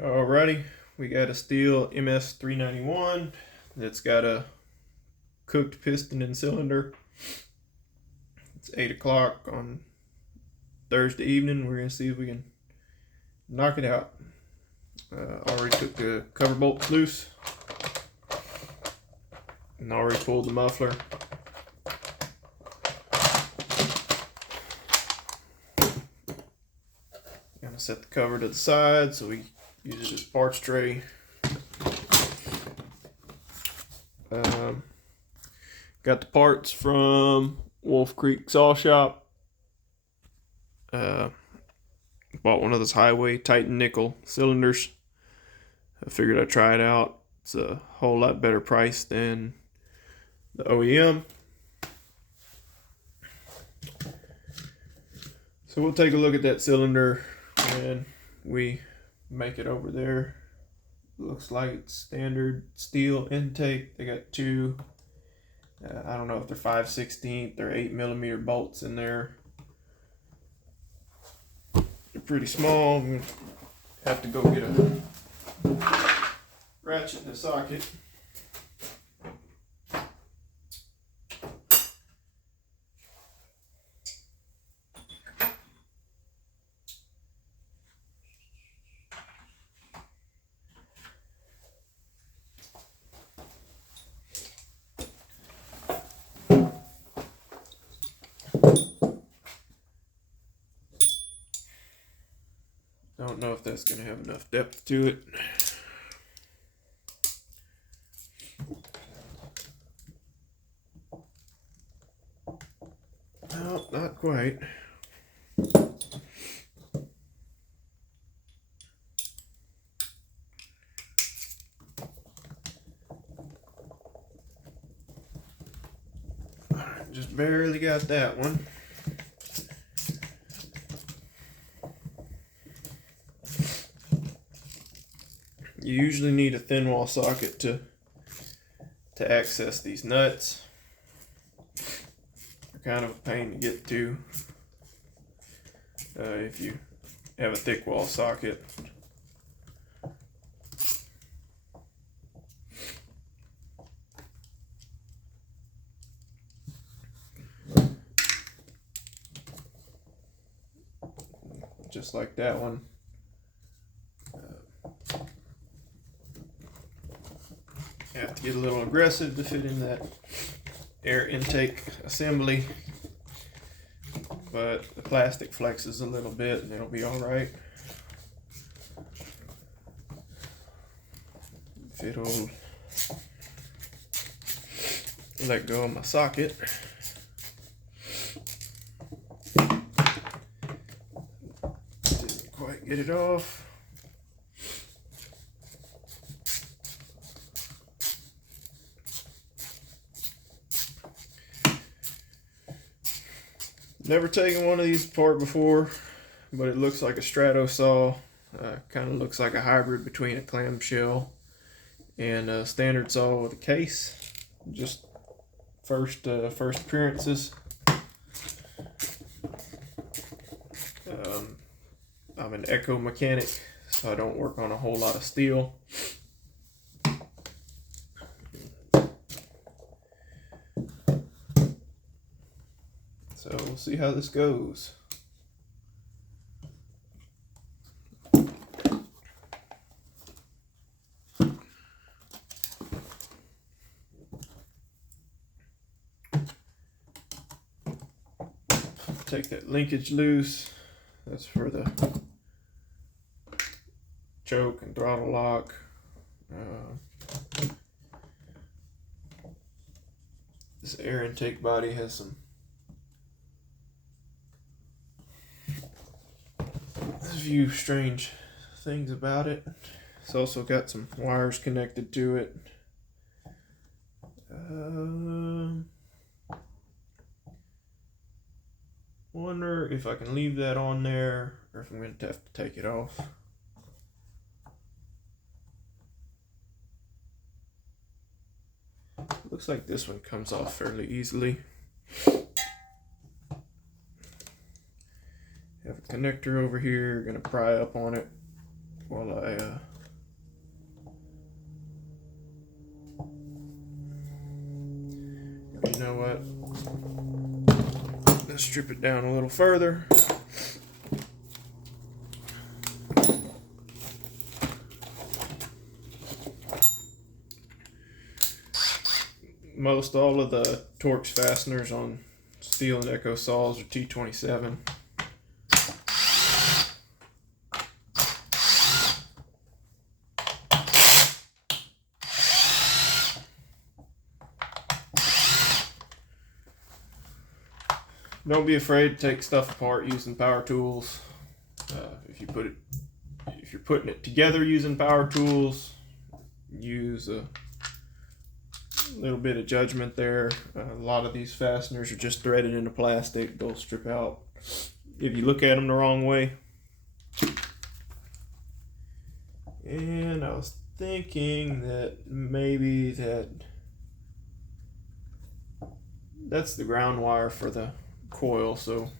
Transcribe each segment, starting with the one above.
Alrighty, we got a Stihl MS391 that's got a cooked piston and cylinder. It's 8 o'clock on Thursday evening. We're going to see if we can knock it out. Already took the cover bolts loose and already pulled the muffler. Gonna set the cover to the side so we use it as parts tray. Got the parts from Wolf Creek Saw Shop. Bought one of those highway Titanikel cylinders. I figured I'd try it out. It's a whole lot better price than the OEM. So we'll take a look at that cylinder when we make it over there. Looks like it's standard Stihl intake. They got two, I don't know if they're 5/16 or 8mm bolts in there. They're pretty small. We have to go get a ratchet in the socket. Don't know if that's going to have enough depth to it. No, not quite. Just barely got that one. You usually need a thin wall socket to access these nuts. They're kind of a pain to get to if you have a thick wall socket. Just like that one. You have to get a little aggressive to fit in that air intake assembly, but the plastic flexes a little bit and it'll be all right. If it'll let go of my socket. Didn't quite get it off. Never taken one of these apart before, but it looks like a strato saw. Kind of looks like a hybrid between a clamshell and a standard saw with a case. Just first appearances. I'm an echo mechanic, so I don't work on a whole lot of steel. So we'll see how this goes. Take that linkage loose. That's for the choke and throttle lock. This air intake body has some There's a few strange things about it. It's also got some wires connected to it. Wonder if I can leave that on there or if I'm going to have to take it off. Looks like this one comes off fairly easily. Have a connector over here, gonna pry up on it while I You know what? Let's strip it down a little further. Most all of the Torx fasteners on Stihl and Echo saws are T27. Don't be afraid to take stuff apart using power tools. If you're putting it together using power tools, use a little bit of judgment there. A lot of these fasteners are just threaded into plastic. They'll strip out if you look at them the wrong way. And I was thinking that maybe that's the ground wire for the coil, so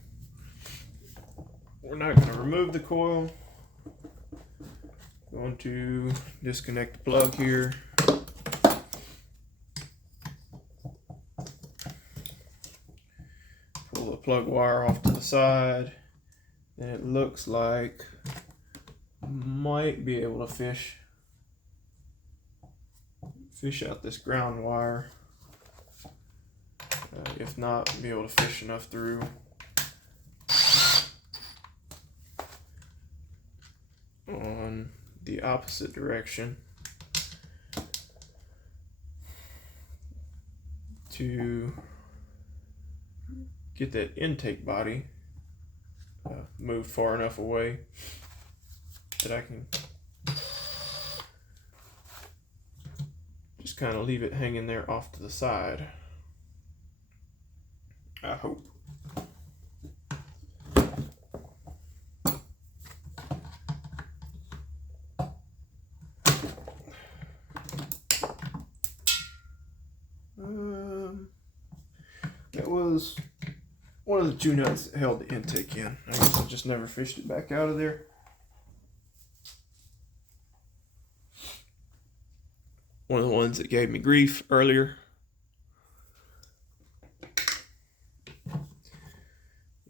we're not going to remove the coil. Going to disconnect the plug here. Pull the plug wire off to the side, and it looks like might be able to fish out this ground wire. If not, be able to fish enough through. On the opposite direction to get that intake body moved far enough away that I can just kind of leave it hanging there off to the side. I hope. That was one of the two nuts that held the intake in. I guess I just never fished it back out of there. One of the ones that gave me grief earlier.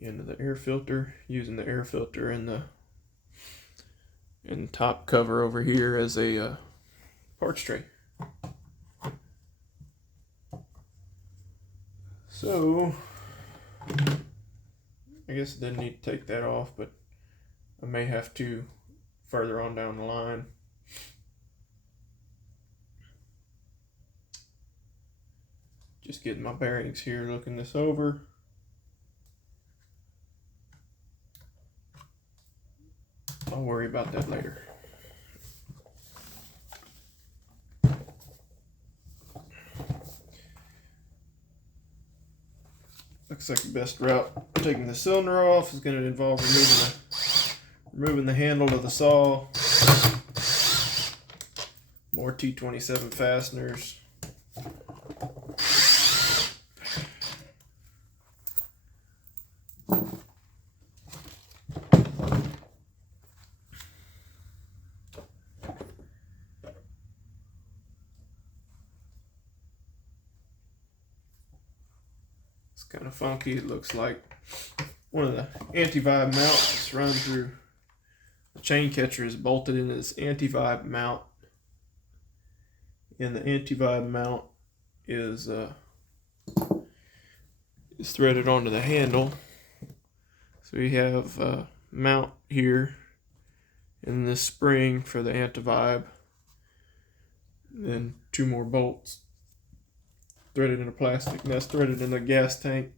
Into the air filter, using the air filter in the top cover over here as a parts tray. So I guess I didn't need to take that off, but I may have to further on down the line. Just getting my bearings here, looking this over. I'll worry about that later. Looks like the best route taking the cylinder off is going to involve removing the handle of the saw. More T27 fasteners. Kind of funky. It looks like one of the anti-vibe mounts run through. The chain catcher is bolted into this anti-vibe mount, and the anti-vibe mount is threaded onto the handle. So you have a mount here and this spring for the anti-vibe, then two more bolts threaded into plastic, and that's threaded in the gas tank.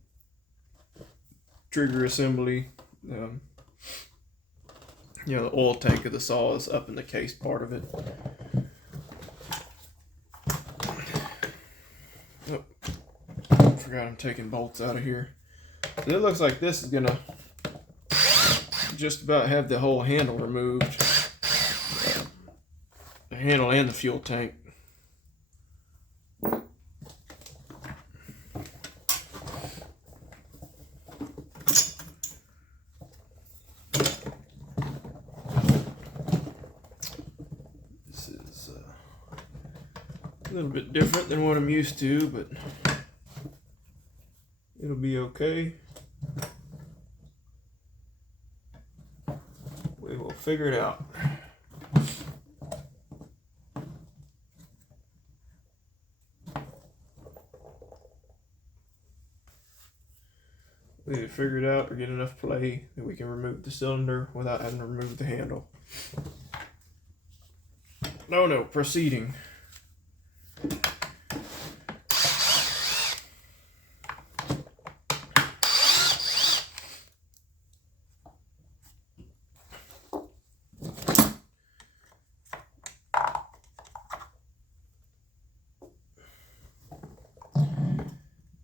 Trigger assembly. The oil tank of the saw is up in the case part of it. Oh, forgot I'm taking bolts out of here. And it looks like this is gonna just about have the whole handle removed. The handle and the fuel tank. A little bit different than what I'm used to, but it'll be okay. We will figure it out. We either figure it out or get enough play that we can remove the cylinder without having to remove the handle. No, proceeding.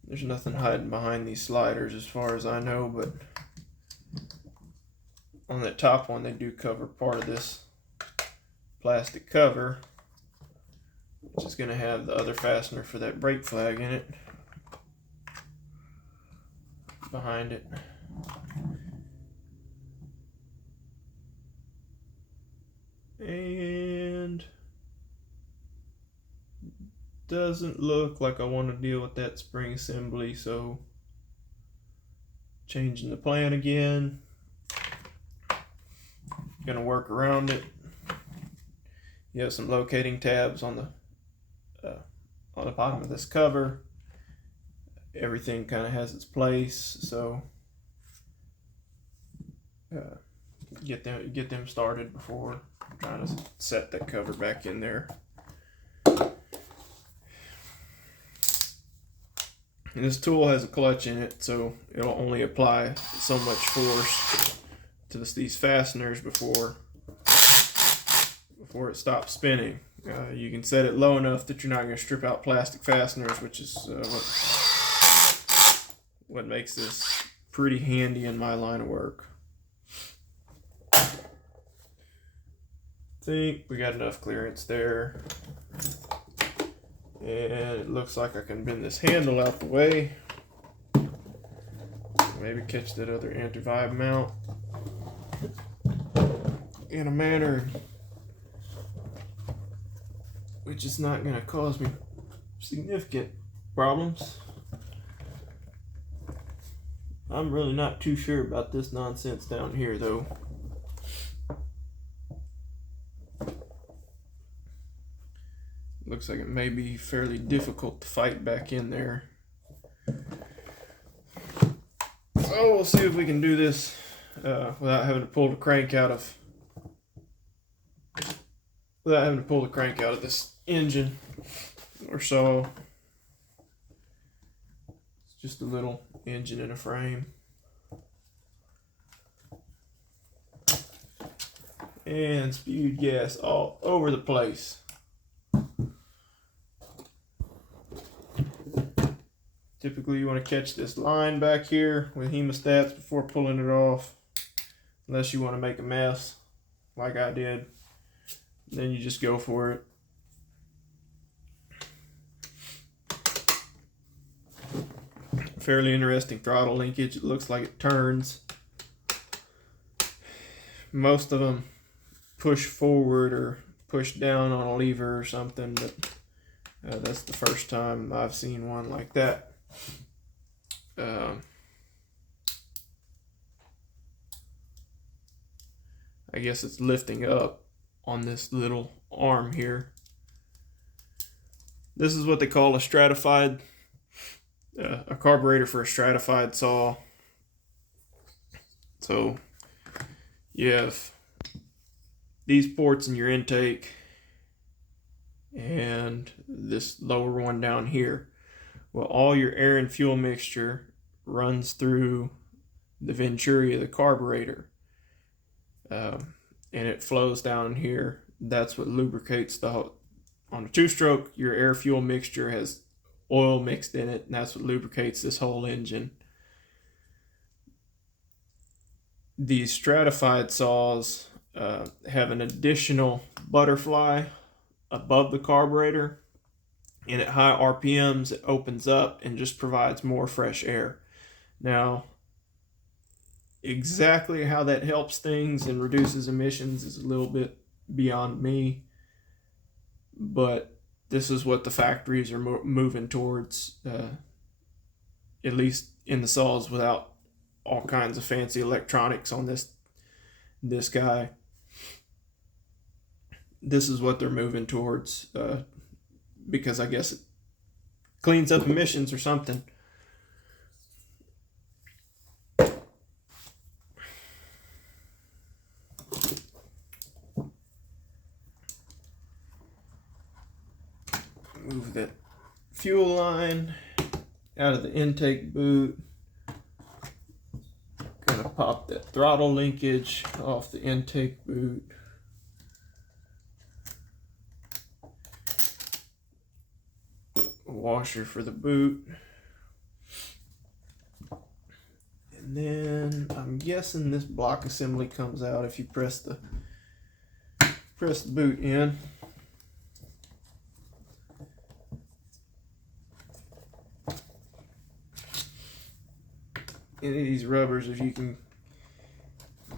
There's nothing hiding behind these sliders as far as I know, but on that top one they do cover part of this plastic cover, which is going to have the other fastener for that brake flag in it behind it. And doesn't look like I want to deal with that spring assembly, so changing the plan again. Gonna work around it. You have some locating tabs on the bottom of this cover. Everything kind of has its place, so get them started before trying to set that cover back in there. And this tool has a clutch in it, so it'll only apply so much force to these fasteners before it stops spinning. You can set it low enough that you're not going to strip out plastic fasteners, which is what makes this pretty handy in my line of work. I think we got enough clearance there. And it looks like I can bend this handle out the way. Maybe catch that other anti-vibe mount in a manner which is not going to cause me significant problems. I'm really not too sure about this nonsense down here though. Looks like it may be fairly difficult to fight back in there. So we'll see if we can do this without having to pull the crank out of this engine or so. It's just a little engine in a frame. And spewed gas all over the place. Typically you want to catch this line back here with hemostats before pulling it off, unless you want to make a mess like I did. Then you just go for it. Fairly interesting throttle linkage. It looks like it turns. Most of them push forward or push down on a lever or something, but that's the first time I've seen one like that. I guess it's lifting up on this little arm here. This is what they call a stratified, a carburetor for a stratified saw. So you have these ports in your intake and this lower one down here. Well, all your air and fuel mixture runs through the venturi of the carburetor, and it flows down here. That's what lubricates the whole. On a two-stroke, your air fuel mixture has oil mixed in it, and that's what lubricates this whole engine. These stratified saws have an additional butterfly above the carburetor, and at high RPMs it opens up and just provides more fresh air. Now, exactly how that helps things and reduces emissions is a little bit beyond me, but this is what the factories are moving towards, at least in the saws without all kinds of fancy electronics on this guy. This is what they're moving towards, because I guess it cleans up emissions or something. Move that fuel line out of the intake boot. Gonna pop that throttle linkage off the intake boot. Washer for the boot. And then I'm guessing this block assembly comes out if you press the boot in. Any of these rubbers, if you can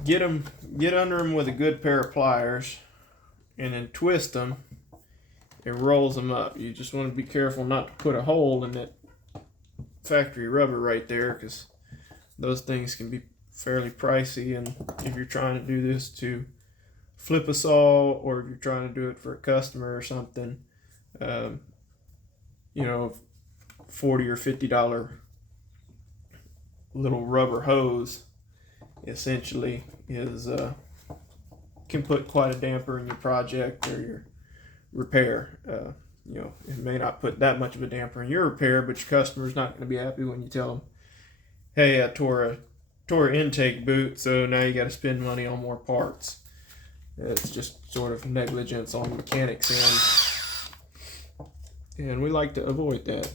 get under them with a good pair of pliers and then twist them, it rolls them up. You just want to be careful not to put a hole in that factory rubber right there, because those things can be fairly pricey. And if you're trying to do this to flip a saw, or if you're trying to do it for a customer or something, $40 or $50 little rubber hose essentially is can put quite a damper in your project or your repair. It may not put that much of a damper in your repair, but your customer's not going to be happy when you tell them, hey, I tore an intake boot, so now you got to spend money on more parts. It's just sort of negligence on the mechanics end, and we like to avoid that.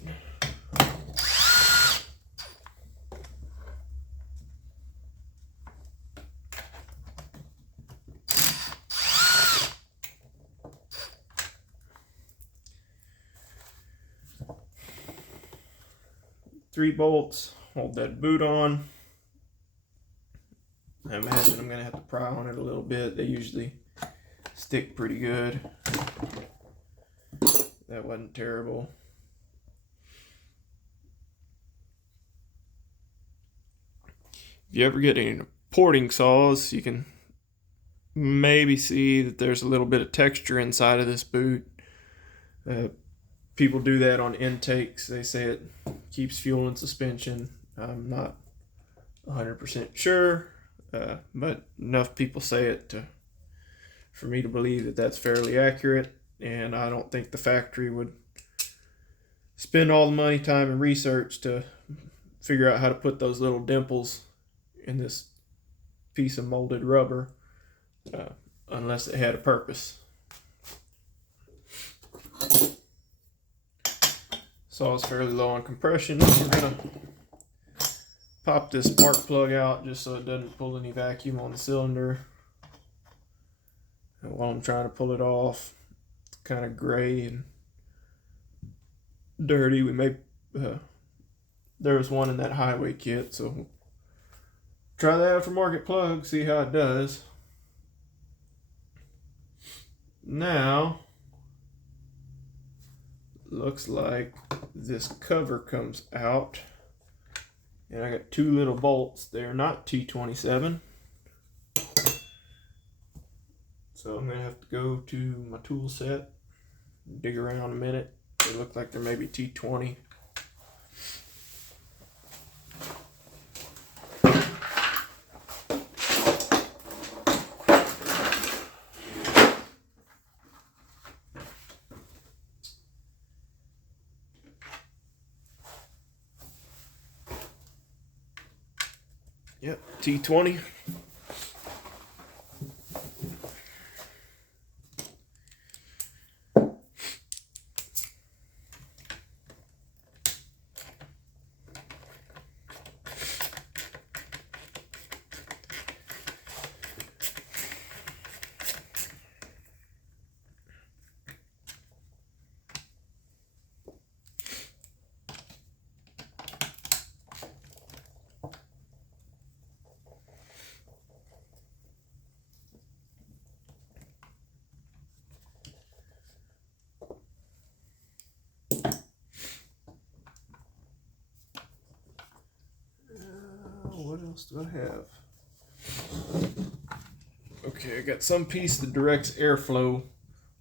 Three bolts hold that boot on. I imagine I'm going to have to pry on it a little bit. They usually stick pretty good. That wasn't terrible. If you ever get any porting saws, you can maybe see that there's a little bit of texture inside of this boot. People do that on intakes. They say it keeps fuel in suspension. I'm not 100% sure, but enough people say it for me to believe that that's fairly accurate. And I don't think the factory would spend all the money, time, and research to figure out how to put those little dimples in this piece of molded rubber unless it had a purpose. Saw is fairly low on compression. We're gonna pop this spark plug out just so it doesn't pull any vacuum on the cylinder. And while I'm trying to pull it off, it's kind of gray and dirty. There was one in that highway kit, so we'll try that aftermarket plug, see how it does. Now, looks like this cover comes out, and I got two little bolts. They're not T27, so I'm gonna have to go to my tool set, dig around a minute. They look like they're maybe T20. Yep, T20. else do I have? Okay, I got some piece that directs airflow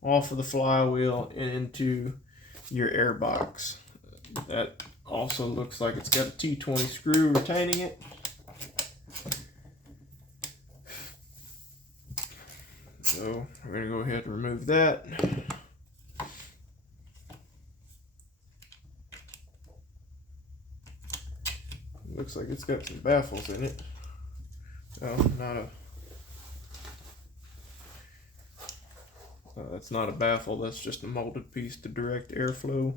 off of the flywheel and into your air box. That also looks like it's got a T20 screw retaining it. So we're going to go ahead and remove that. Looks like it's got some baffles in it. Oh, that's not a baffle, that's just a molded piece to direct airflow.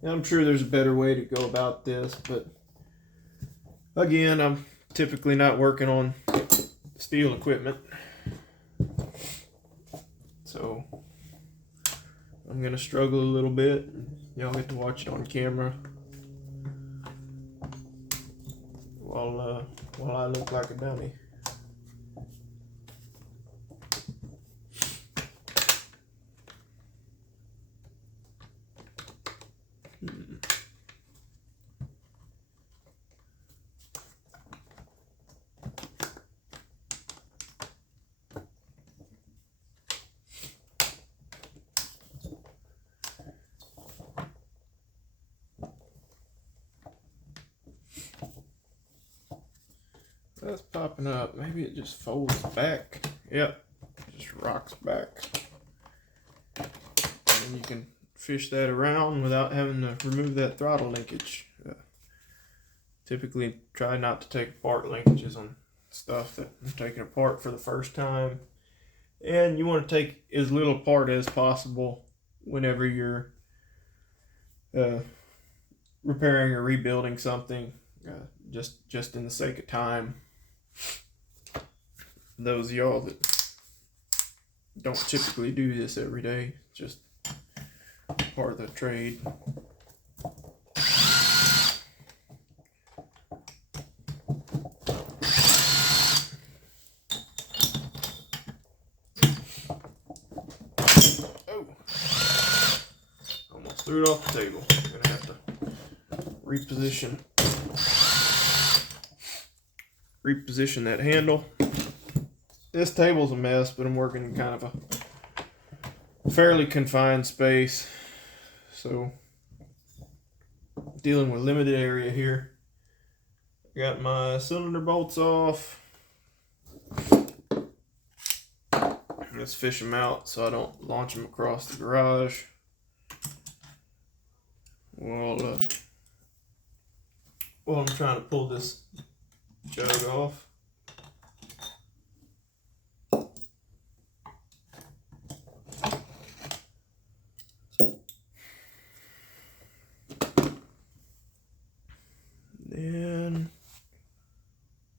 And I'm sure there's a better way to go about this, but again, I'm typically not working on Stihl equipment, so I'm gonna struggle a little bit. Y'all get to watch it on camera while I look like a dummy. That's popping up. Maybe it just folds back. Yep, just rocks back. And you can fish that around without having to remove that throttle linkage. Typically try not to take apart linkages on stuff that I'm taking apart for the first time. And you want to take as little apart as possible whenever you're repairing or rebuilding something, just in the sake of time. Those of y'all that don't typically do this every day, just part of the trade. Oh, almost threw it off the table. I'm gonna have to reposition that handle. This table's a mess, but I'm working in kind of a fairly confined space, so dealing with limited area here. Got my cylinder bolts off. Let's fish them out so I don't launch them across the garage. While I'm trying to pull this jug off. Then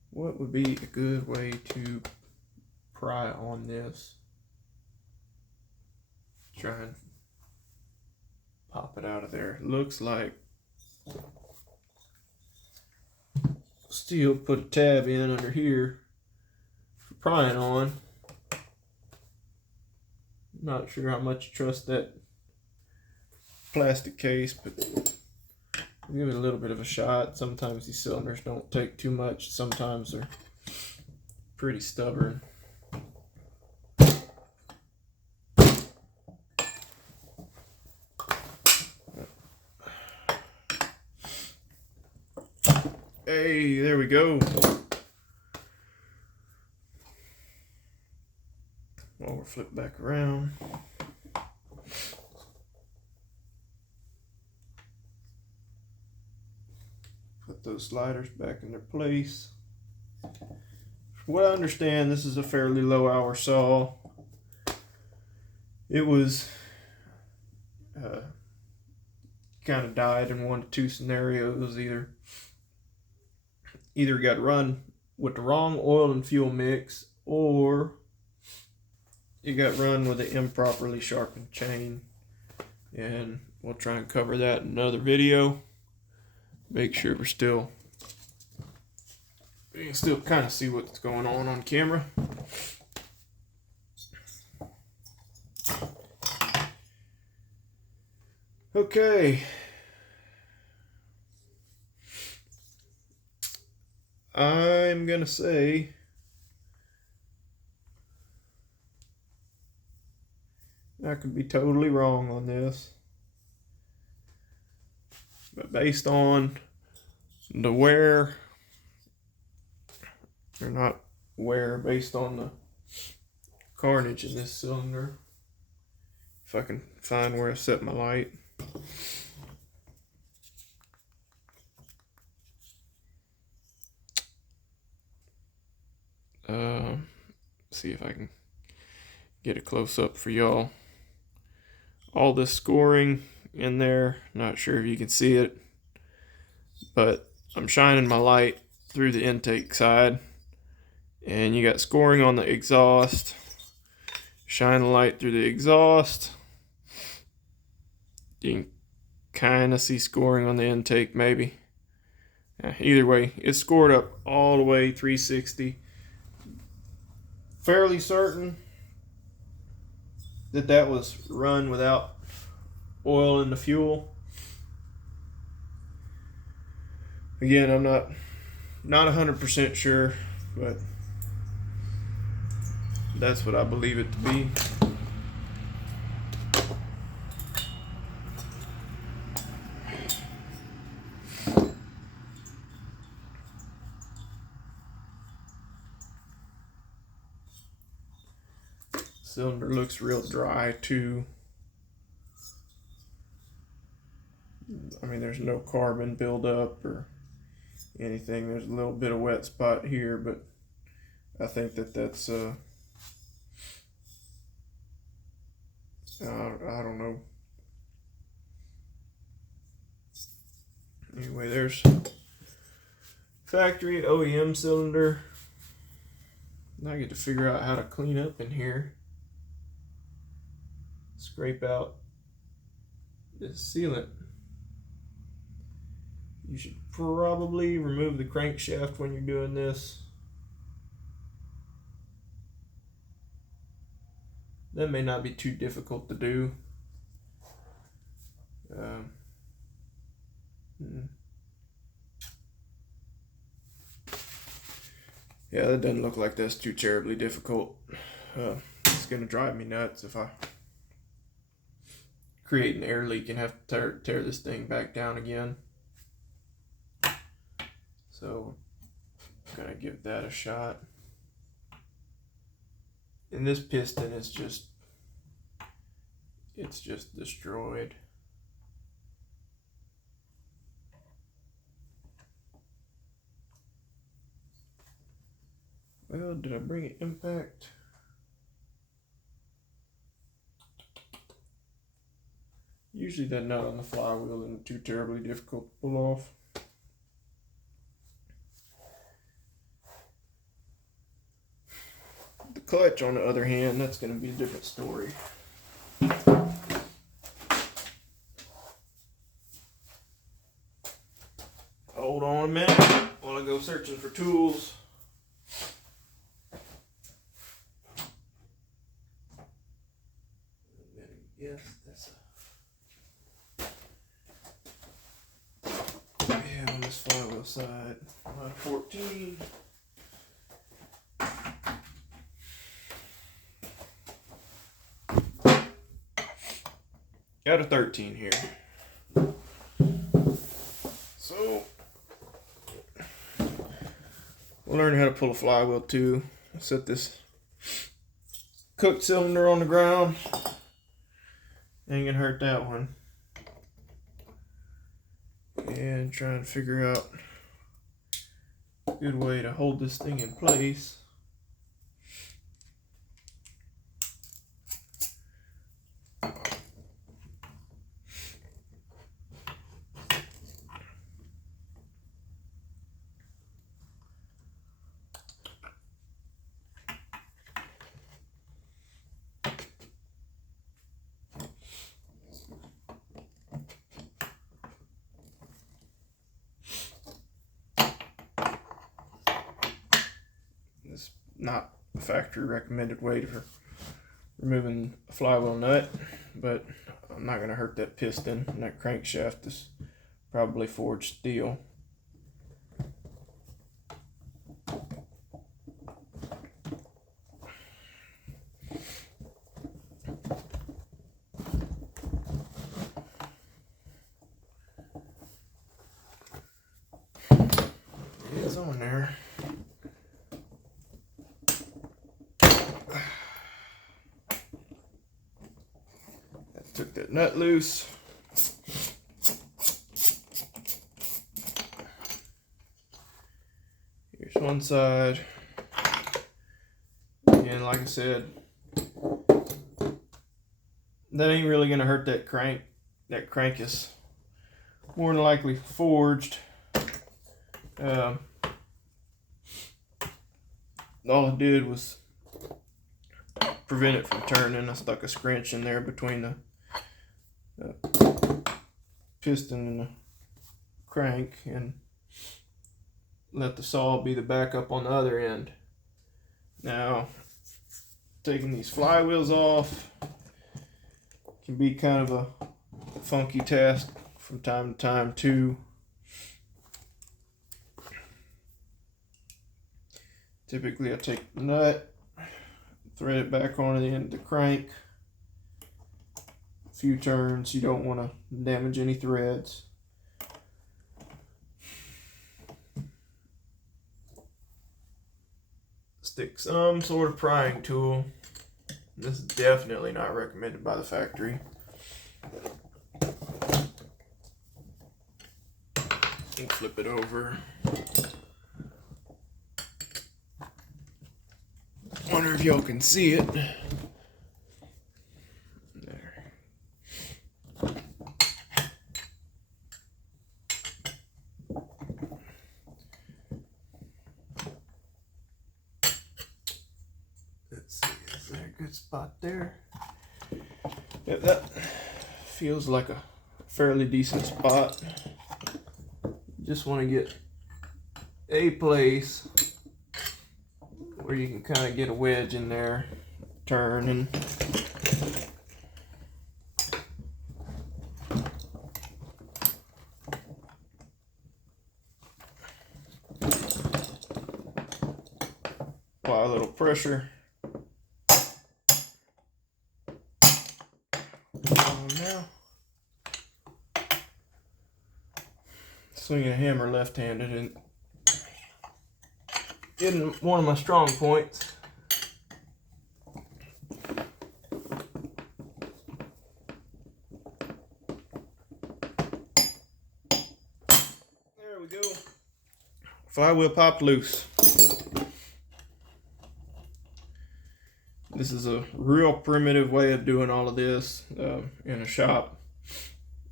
what would be a good way to pry on this? Try and pop it out of there. Looks like Stihl put a tab in under here for prying on. Not sure how much you trust that plastic case, but give it a little bit of a shot. Sometimes these cylinders don't take too much. Sometimes they're pretty stubborn. Hey, there we go. While we're flipped back around. Put those sliders back in their place. From what I understand, this is a fairly low hour saw. It was kind of died in 1 to 2 scenarios. Either got run with the wrong oil and fuel mix, or it got run with an improperly sharpened chain. And we'll try and cover that in another video. Make sure we can still kind of see what's going on camera. Okay. I'm gonna say I could be totally wrong on this, but based on the wear, or not wear, based on the carnage in this cylinder, if I can find where I set my light. See if I can get a close up for y'all. All this scoring in there, not sure if you can see it, but I'm shining my light through the intake side, and you got scoring on the exhaust. Shine the light through the exhaust. You can kind of see scoring on the intake, maybe. Either way, it's scored up all the way 360. Fairly certain that that was run without oil in the fuel. Again, I'm not 100% sure, but that's what I believe it to be. Cylinder looks real dry too. I mean, there's no carbon buildup or anything. There's a little bit of wet spot here, but I think that's I don't know. Anyway, there's factory OEM cylinder. Now I get to figure out how to clean up in here. Scrape out this sealant. You should probably remove the crankshaft when you're doing this. That may not be too difficult to do. Yeah, that doesn't look like that's too terribly difficult. It's gonna drive me nuts if I create an air leak and have to tear this thing back down again. So I'm gonna give that a shot. And this piston is it's just destroyed. Well, did I bring it impact? Usually that nut on the flywheel isn't too terribly difficult to pull off. The clutch, on the other hand, that's going to be a different story. Hold on a minute while I go searching for tools. Yes, that's on this flywheel side, line 14. Got a 13 here. So we'll learn how to pull a flywheel too. Set this cooked cylinder on the ground. Ain't gonna hurt that one. And try and figure out a good way to hold this thing in place. Not a factory recommended way to removing a flywheel nut, but I'm not going to hurt that piston, and that crankshaft is probably forged steel. It's on there. Took that nut loose. Here's one side. And like I said, that ain't really gonna hurt that crank. That crank is more than likely forged. All it did was prevent it from turning. I stuck a scrunch in there between the piston and the crank and let the saw be the backup on the other end. Now, taking these flywheels off can be kind of a funky task from time to time too. Typically I take the nut, thread it back onto the end of the crank. A few turns, you don't want to damage any threads. Stick some sort of prying tool. This is definitely not recommended by the factory. And flip it over. Wonder if y'all can see it. There. Let's see, is there a good spot there? Yeah, that feels like a fairly decent spot. Just want to get a place where you can kind of get a wedge in there, turn, and apply a little pressure. Now, swinging a hammer left-handed and getting one of my strong points. There we go. Flywheel popped loose. This is a real primitive way of doing all of this in a shop.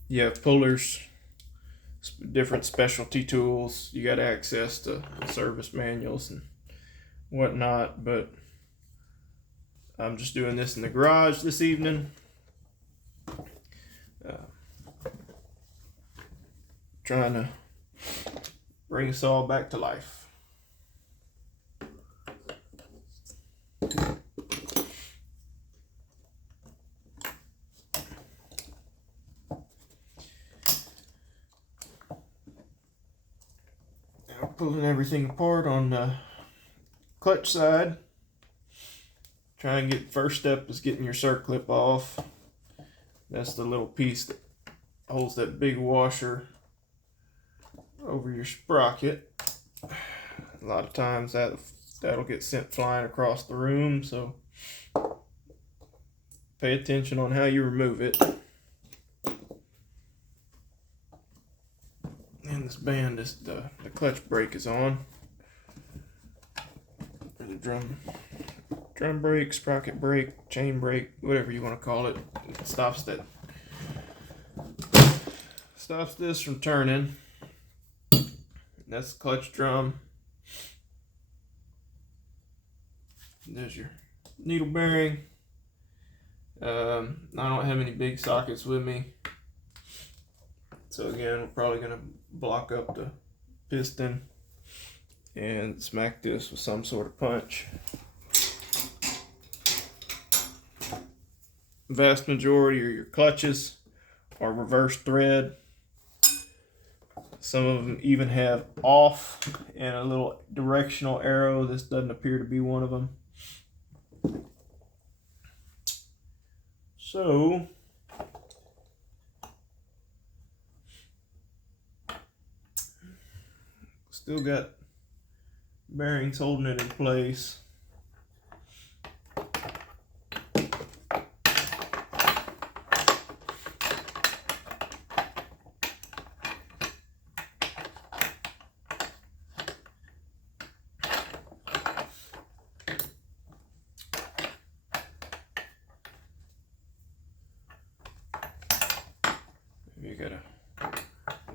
You have pullers, different specialty tools. You got access to service manuals and whatnot, but I'm just doing this in the garage this evening. Trying to bring us all back to life. Pulling everything apart on the clutch side. Try and get, first step is getting your circlip off. That's the little piece that holds that big washer over your sprocket. A lot of times that'll get sent flying across the room, so pay attention on how you remove it. And this band is the clutch brake is on. Or the drum brake, sprocket brake, chain brake, whatever you want to call it. It stops this from turning. That's the clutch drum. There's your needle bearing. I don't have any big sockets with me. So again, we're probably going to block up the piston and smack this with some sort of punch. vast majority of your clutches are reverse thread. Some of them even have off and a little directional arrow. This doesn't appear to be one of them. So still got bearings holding it in place. You got a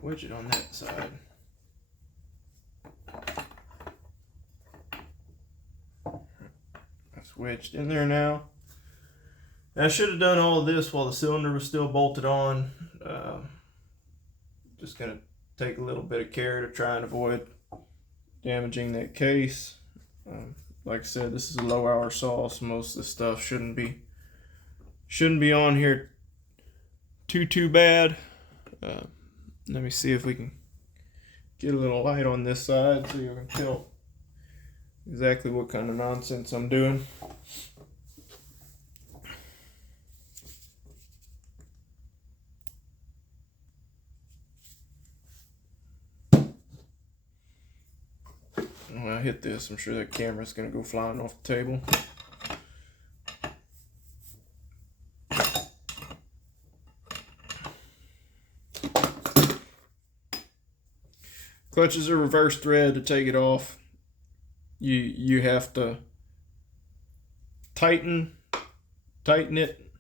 widget on that side. That's wedged in there now. And I should have done all of this while the cylinder was still bolted on. Just gonna take a little bit of care to try and avoid damaging that case. Like I said, this is a low hour saw, so most of this stuff shouldn't be on here too bad. Let me see if we can get a little light on this side so you can tell exactly what kind of nonsense I'm doing. When I hit this, I'm sure that camera's gonna go flying off the table. Clutches are reverse thread. To take it off, you have to tighten it.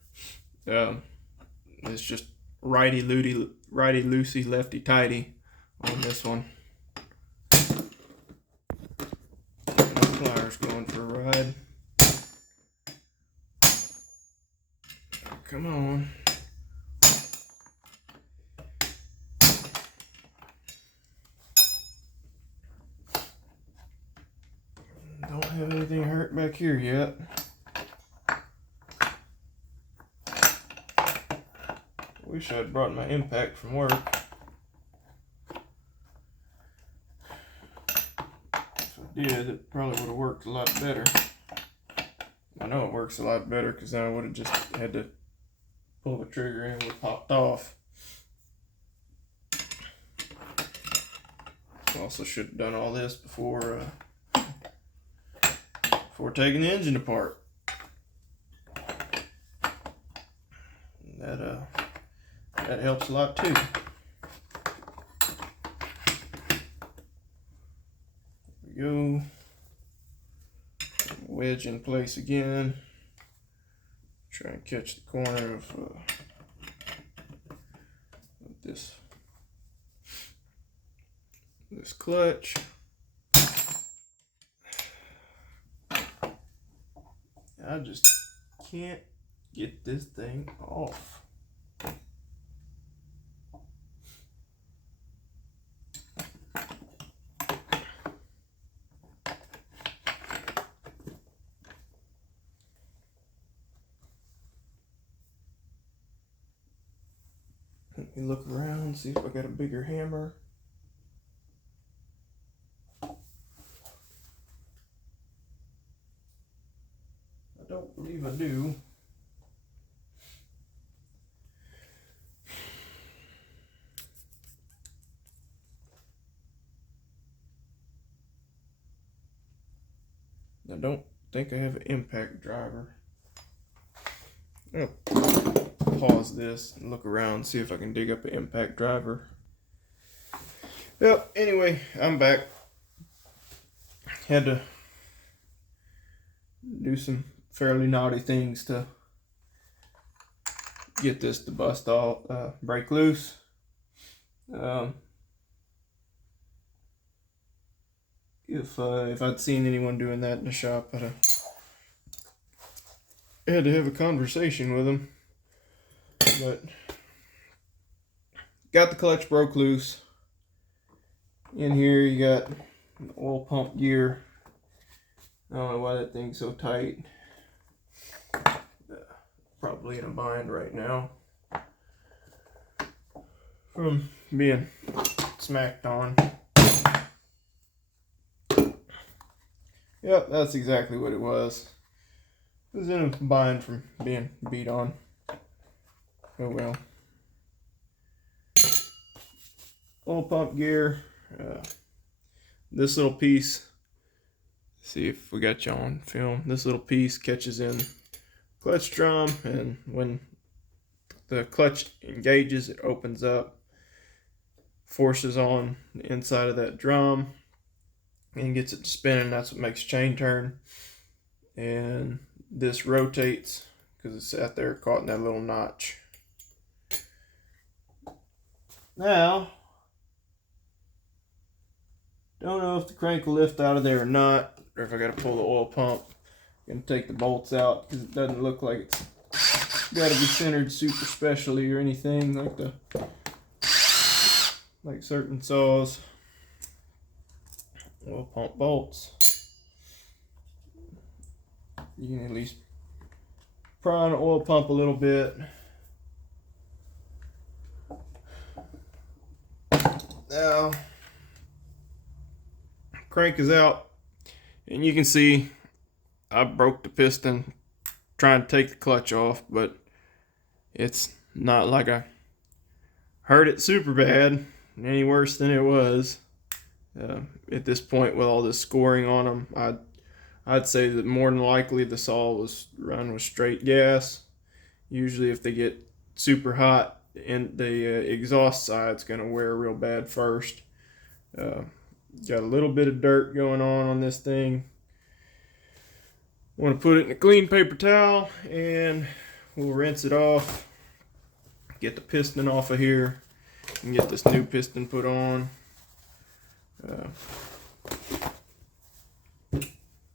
It's just righty loosey, lefty tighty on this one. My pliers going for a ride. Come on. Don't have anything hurt back here yet. Wish I'd brought my impact from work. If I did, it probably would have worked a lot better. I know it works a lot better because then I would have just had to pull the trigger and it would have popped off. Also should have done all this before taking the engine apart. That helps a lot too. There we go. Wedge in place again. Try and catch the corner of this clutch. I just can't get this thing off. Let me look around, see if I got a bigger hammer. I don't believe I do. I don't think I have an impact driver. I'm gonna pause this and look around, see if I can dig up an impact driver. Yep, anyway, I'm back. Had to do some fairly naughty things to get this to bust off, break loose. If I'd seen anyone doing that in the shop, I had to have a conversation with them. But got the clutch broke loose. In here you got the oil pump gear. I don't know why that thing's so tight. probably in a bind right now from being smacked on. Yep, that's exactly what it was. It was in a bind from being beat on. Oh well. Oil pump gear. This little piece, see if we got you on film. This little piece catches in clutch drum, and when the clutch engages, it opens up, forces on the inside of that drum, and gets it to spinning. That's what makes chain turn. And this rotates because it's out there caught in that little notch. Now, don't know if the crank will lift out of there or not, or if I gotta pull the oil pump and take the bolts out, because it doesn't look like it's gotta be centered super specially or anything like certain saws. Oil pump bolts. You can at least pry on the oil pump a little bit. Now, crank is out, and you can see I broke the piston trying to take the clutch off, but it's not like I hurt it super bad, any worse than it was. At this point, with all this scoring on them, I'd say that more than likely the saw was run with straight gas. Usually if they get super hot, and the exhaust side's going to wear real bad first. Got a little bit of dirt going on this thing. Want to put it in a clean paper towel, and we'll rinse it off, get the piston off of here, and get this new piston put on.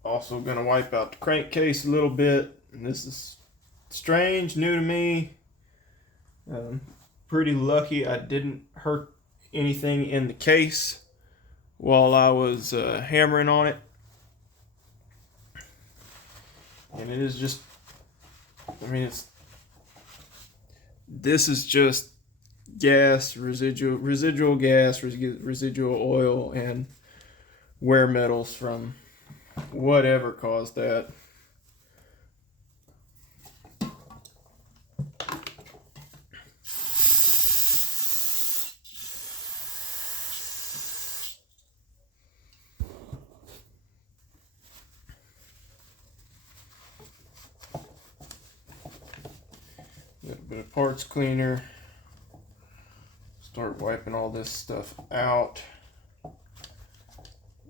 Also going to wipe out the crankcase a little bit, and this is strange, new to me. Pretty lucky I didn't hurt anything in the case while I was hammering on it. And it is just, I mean, this is just gas, residual gas, residual oil, and wear metals from whatever caused that. A little bit of parts cleaner. Start wiping all this stuff out.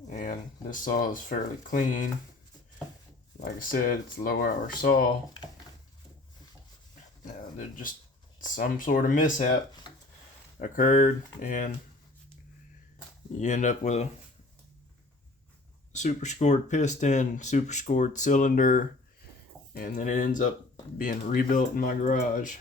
And this saw is fairly clean. Like I said, it's a low hour saw. There's just some sort of mishap occurred, and you end up with a super scored piston, super scored cylinder, and then it ends up being rebuilt in my garage.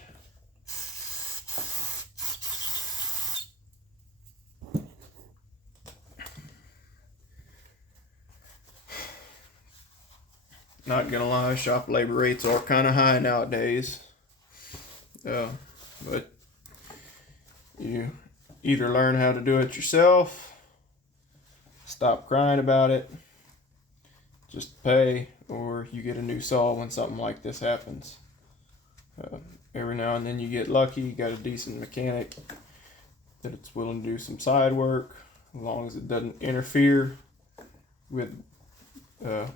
Not gonna lie, shop labor rates are kind of high nowadays. But you either learn how to do it yourself, stop crying about it, just pay, or you get a new saw when something like this happens. Every now and then you get lucky, you got a decent mechanic that it's willing to do some side work, as long as it doesn't interfere with the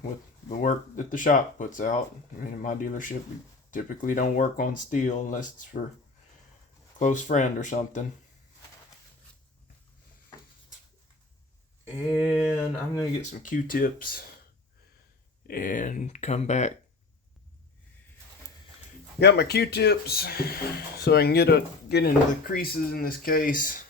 work that the shop puts out. I mean, in my dealership, we typically don't work on steel unless it's for a close friend or something. And I'm gonna get some Q-tips and come back. Got my Q-tips so I can get into the creases in this case.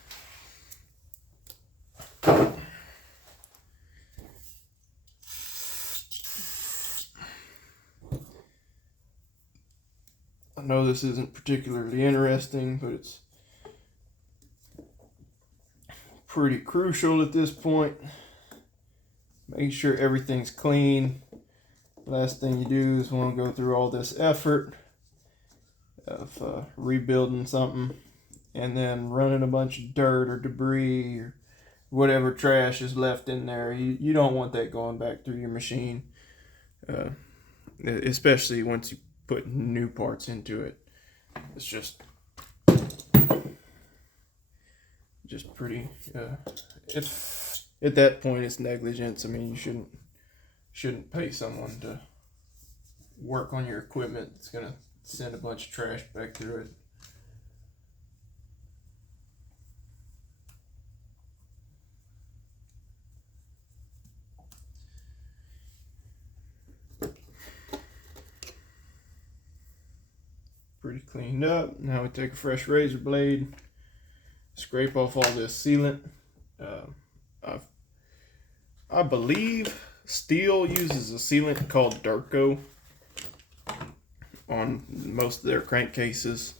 I know this isn't particularly interesting, but it's pretty crucial at this point. Make sure everything's clean. Last thing you do is want to go through all this effort of rebuilding something and then running a bunch of dirt or debris or whatever trash is left in there. You don't want that going back through your machine, especially once you put new parts into it. It's just pretty. If at that point it's negligence. I mean, you shouldn't pay someone to work on your equipment that's gonna send a bunch of trash back through it. Pretty cleaned up. Now we take a fresh razor blade, scrape off all this sealant. I believe Stihl uses a sealant called Durco on most of their crankcases.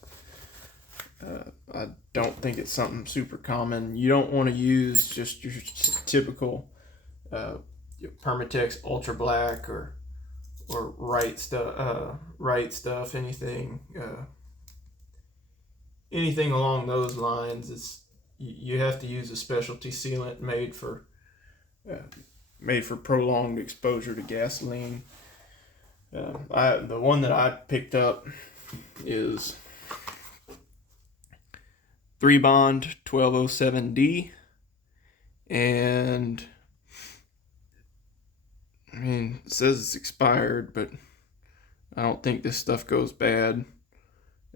I don't think it's something super common. You don't want to use just your typical Permatex Ultra Black or right stuff, anything along those lines. You have to use a specialty sealant made for prolonged exposure to gasoline. The one that I picked up is 3-bond 1207D, and I mean, it says it's expired, but I don't think this stuff goes bad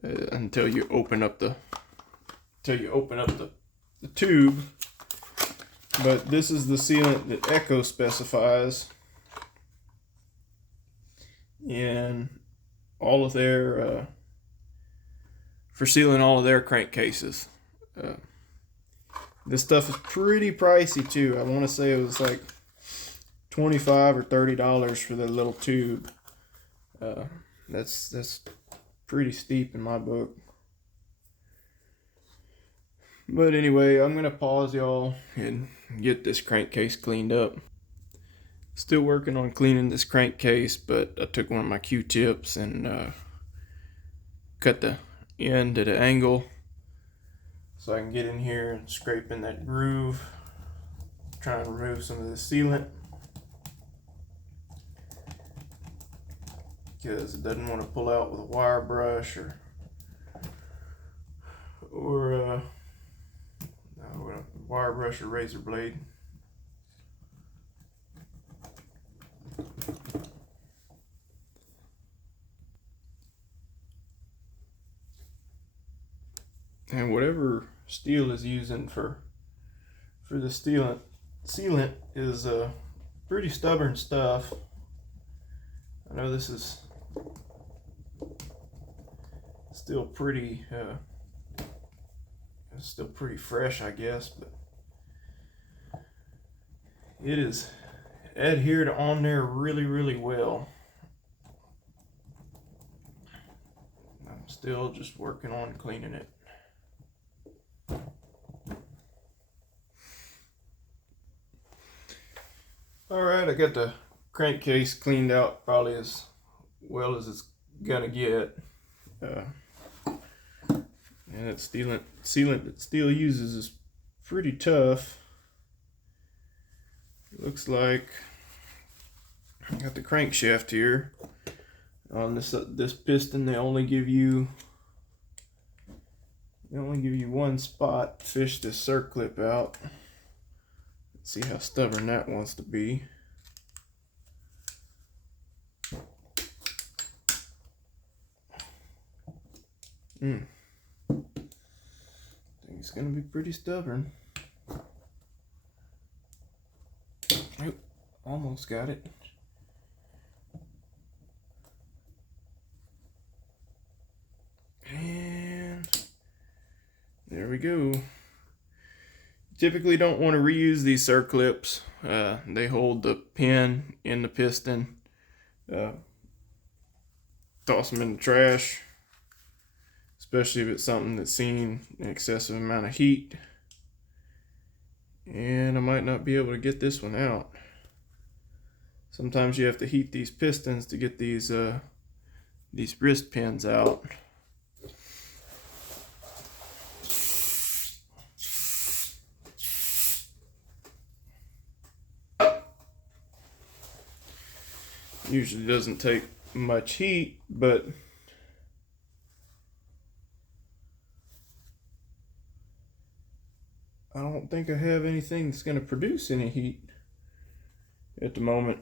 until you open up the tube. But this is the sealant that Echo specifies in all of their for sealing all of their crankcases. This stuff is pretty pricey too. I want to say it was like $25 or $30 for the little tube. That's pretty steep in my book. But anyway, I'm gonna pause y'all and get this crankcase cleaned up. Still working on cleaning this crankcase, but I took one of my Q-tips and cut the end at an angle so I can get in here and scrape in that groove, try and remove some of the sealant, because it doesn't want to pull out with a wire brush or wire brush or razor blade. And whatever Stihl is using for the sealant is pretty stubborn stuff. I know this is still pretty fresh, I guess, but it is adhered on there really well. I'm still just working on cleaning it. Alright, I got the crankcase cleaned out probably as well as it's gonna get. And that sealant that Stihl uses is pretty tough. It looks like I got the crankshaft here. On this piston, they only give you one spot to fish this circlip out. Let's see how stubborn that wants to be. I think it's gonna be pretty stubborn. Oh, almost got it. And there we go. Typically don't want to reuse these circlips. They hold the pin in the piston. Toss them in the trash, especially if it's something that's seen an excessive amount of heat. And I might not be able to get this one out. Sometimes you have to heat these pistons to get these wrist pins out. Usually doesn't take much heat, but I don't think I have anything that's going to produce any heat at the moment.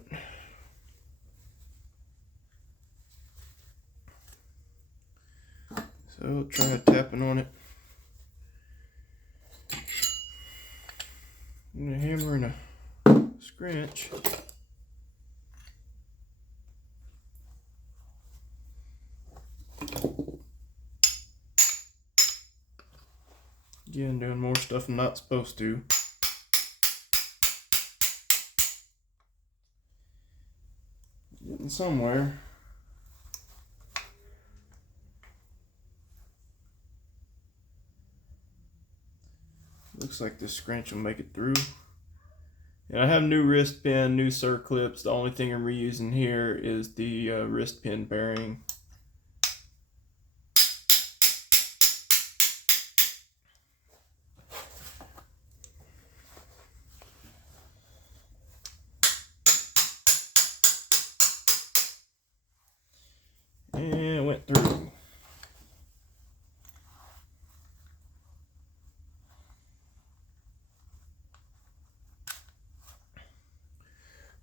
So I'll try tapping on it. And a hammer and a scratch. Again, doing more stuff I'm not supposed to. Getting somewhere. Looks like this scratch will make it through. And I have new wrist pin, new circlips. The only thing I'm reusing here is the wrist pin bearing. And it went through.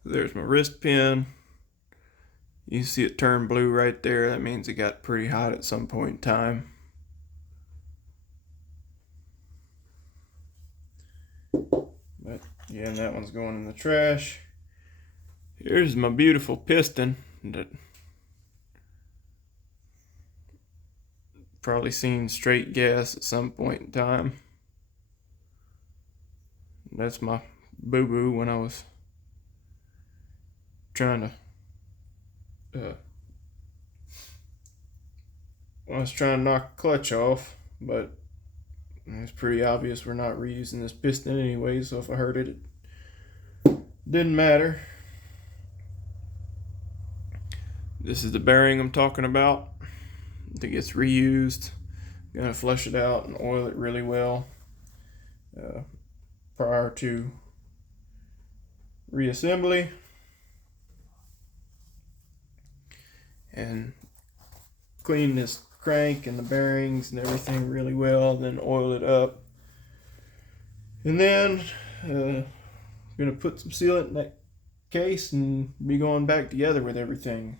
There's my wrist pin. You see it turn blue right there. That means it got pretty hot at some point in time. But yeah, that one's going in the trash. Here's my beautiful piston that probably seen straight gas at some point in time. That's my boo-boo when I was trying to knock the clutch off, but it's pretty obvious we're not reusing this piston anyway, so if I hurt it, it didn't matter. This is the bearing I'm talking about that gets reused. I'm gonna flush it out and oil it really well prior to reassembly, and clean this crank and the bearings and everything really well, then oil it up, and then I'm gonna put some sealant in that case and be going back together with everything.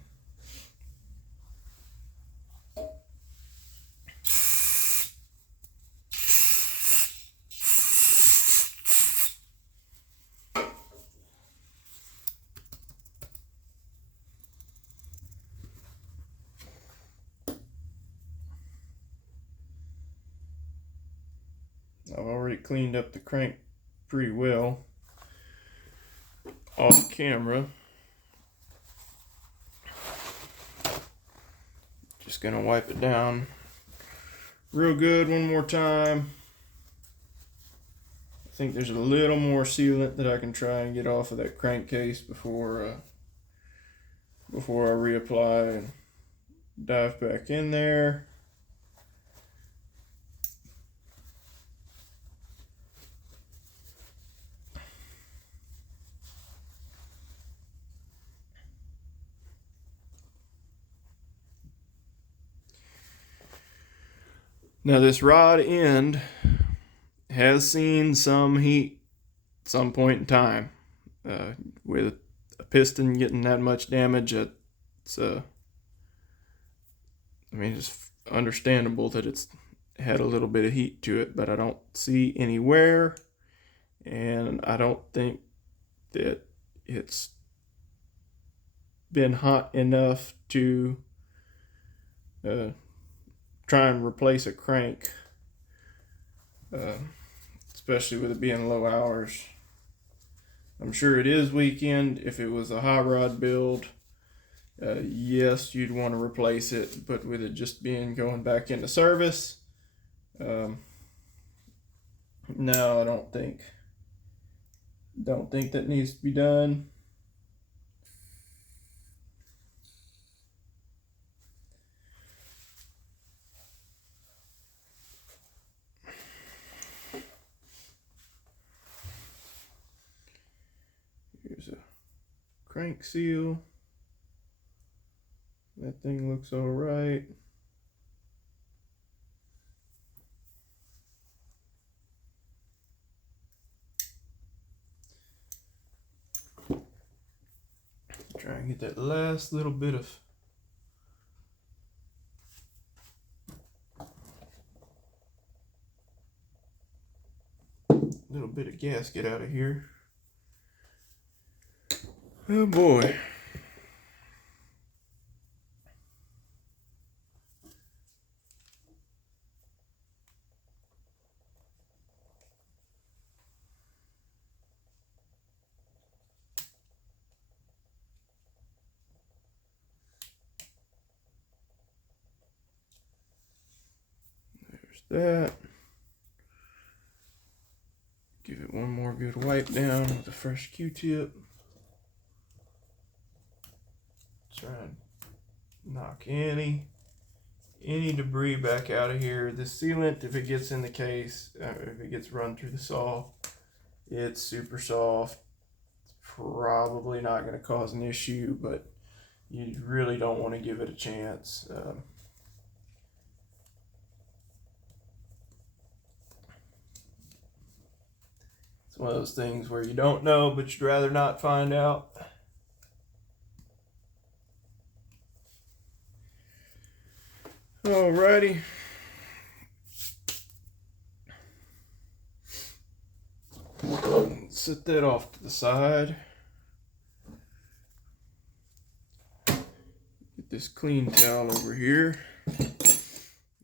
I've already cleaned up the crank pretty well off camera. Just gonna wipe it down real good one more time. I think there's a little more sealant that I can try and get off of that crankcase before I reapply and dive back in there. Now this rod end has seen some heat at some point in time. With a piston getting that much damage, it's understandable that it's had a little bit of heat to it, but I don't see any wear, and I don't think that it's been hot enough to try and replace a crank, especially with it being low hours. I'm sure it is weekend. If it was a high rod build, yes, you'd want to replace it, but with it just being going back into service, no, I don't think that needs to be done. Here's a crank seal. That thing looks all right. Try and get that last little bit of gasket out of here. Oh boy. That. Give it one more good wipe down with a fresh Q-tip. Try and knock any debris back out of here. The sealant, if it gets in the case, if it gets run through the saw, it's super soft. It's probably not going to cause an issue, but you really don't want to give it a chance. One of those things where you don't know, but you'd rather not find out. Alrighty. Set that off to the side. Get this clean towel over here.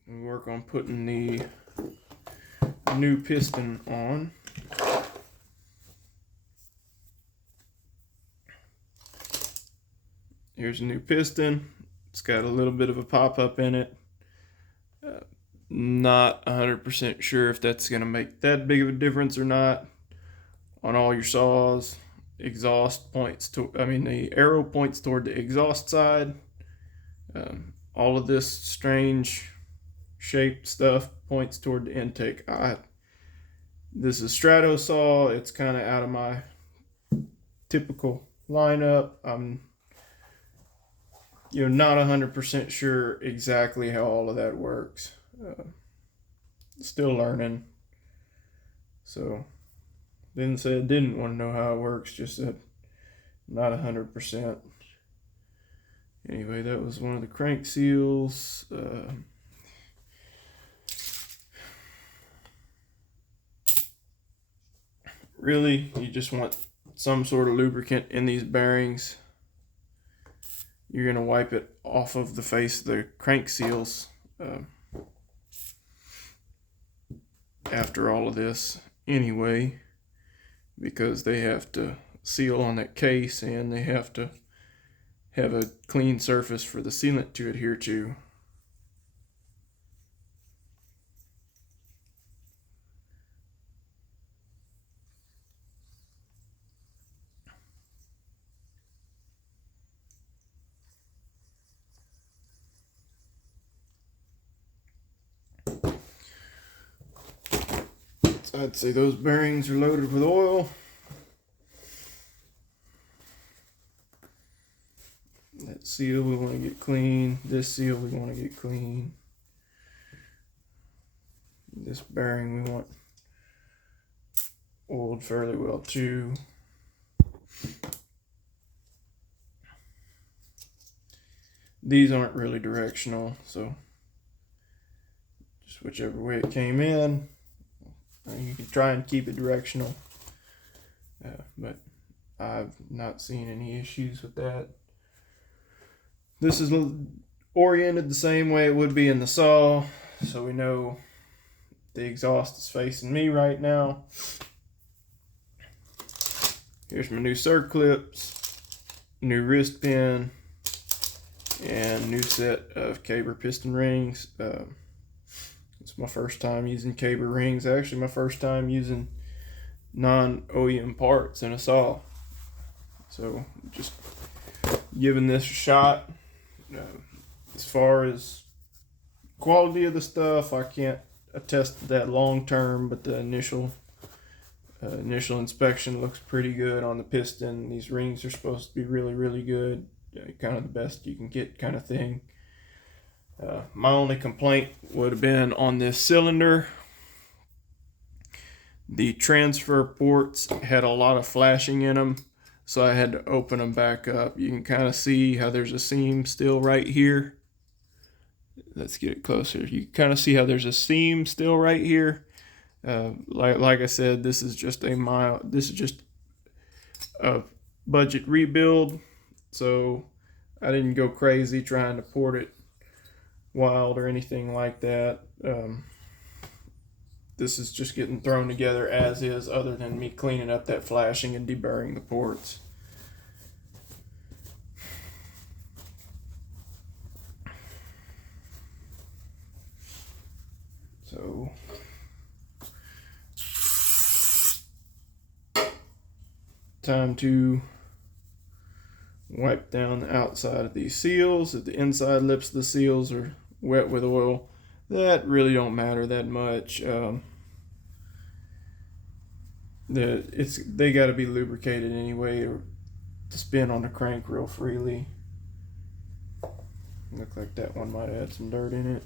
And work on putting the new piston on. Here's a new piston. It's got a little bit of a pop-up in it. Not 100% sure if that's going to make that big of a difference or not on all your saws. Exhaust points to, the arrow points toward the exhaust side. All of this strange shaped stuff points toward the intake. This is Strato saw. It's kind of out of my typical lineup. I'm not 100% sure exactly how all of that works. Still learning. So, didn't say I didn't want to know how it works, just that not 100%. Anyway, that was one of the crank seals. Really, you just want some sort of lubricant in these bearings. You're going to wipe it off of the face of the crank seals after all of this anyway, because they have to seal on that case and they have to have a clean surface for the sealant to adhere to. I'd say those bearings are loaded with oil. That seal we want to get clean. This seal we want to get clean. This bearing we want oiled fairly well too. These aren't really directional, so just whichever way it came in. You can try and keep it directional, but I've not seen any issues with that. This is oriented the same way it would be in the saw, so we know the exhaust is facing me right now. Here's my new circlips, new wrist pin, and new set of caber piston rings. It's my first time using caber rings. Actually, my first time using non-OEM parts in a saw. So, just giving this a shot. As far as quality of the stuff, I can't attest that long term, but the initial inspection looks pretty good on the piston. These rings are supposed to be really, really good. kind of the best you can get kind of thing. My only complaint would have been on this cylinder. The transfer ports had a lot of flashing in them, so I had to open them back up. You can kind of see how there's a seam still right here. Let's get it closer. You can kind of see how there's a seam still right here. Like I said, this is just a budget rebuild, so I didn't go crazy trying to port it wild or anything like that. This is just getting thrown together as is, other than me cleaning up that flashing and deburring the ports. So time to wipe down the outside of these seals. If the inside lips of the seals are wet with oil, that really don't matter that much. They got to be lubricated anyway, or to spin on the crank real freely. Look like that one might have had some dirt in it.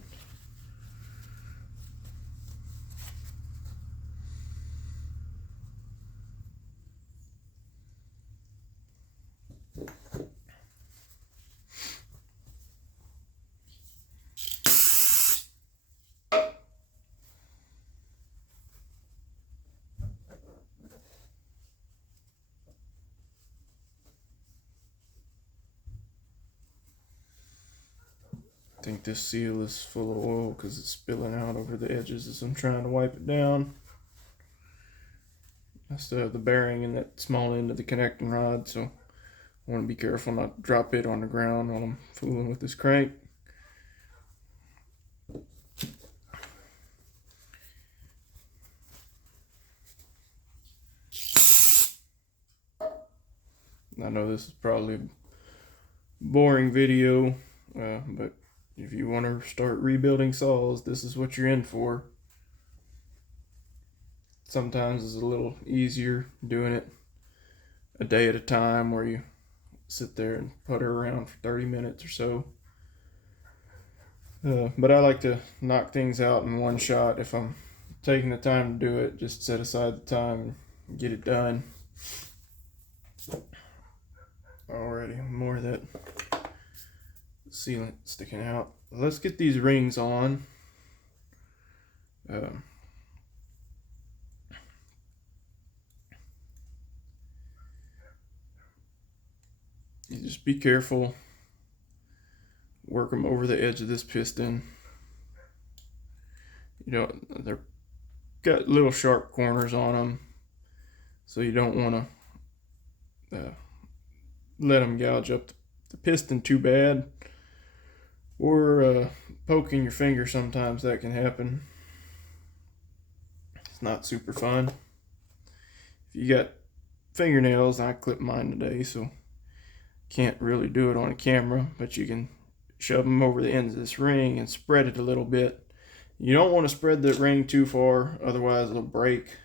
I think this seal is full of oil because it's spilling out over the edges as I'm trying to wipe it down. I still have the bearing in that small end of the connecting rod, so I want to be careful not to drop it on the ground while I'm fooling with this crank. I know this is probably a boring video, but if you want to start rebuilding saws, this is what you're in for. Sometimes it's a little easier doing it a day at a time, where you sit there and putter around for 30 minutes or so. But I like to knock things out in one shot. If I'm taking the time to do it, just set aside the time and get it done. Already more of that sealant sticking out. Let's get these rings on. You just be careful. Work them over the edge of this piston. You know, they're got little sharp corners on them, so you don't want to let them gouge up the piston too bad, or poking your finger. Sometimes that can happen. It's not super fun. If you got fingernails, I clipped mine today, so can't really do it on a camera, but you can shove them over the ends of this ring and spread it a little bit. You don't want to spread the ring too far, otherwise it'll break.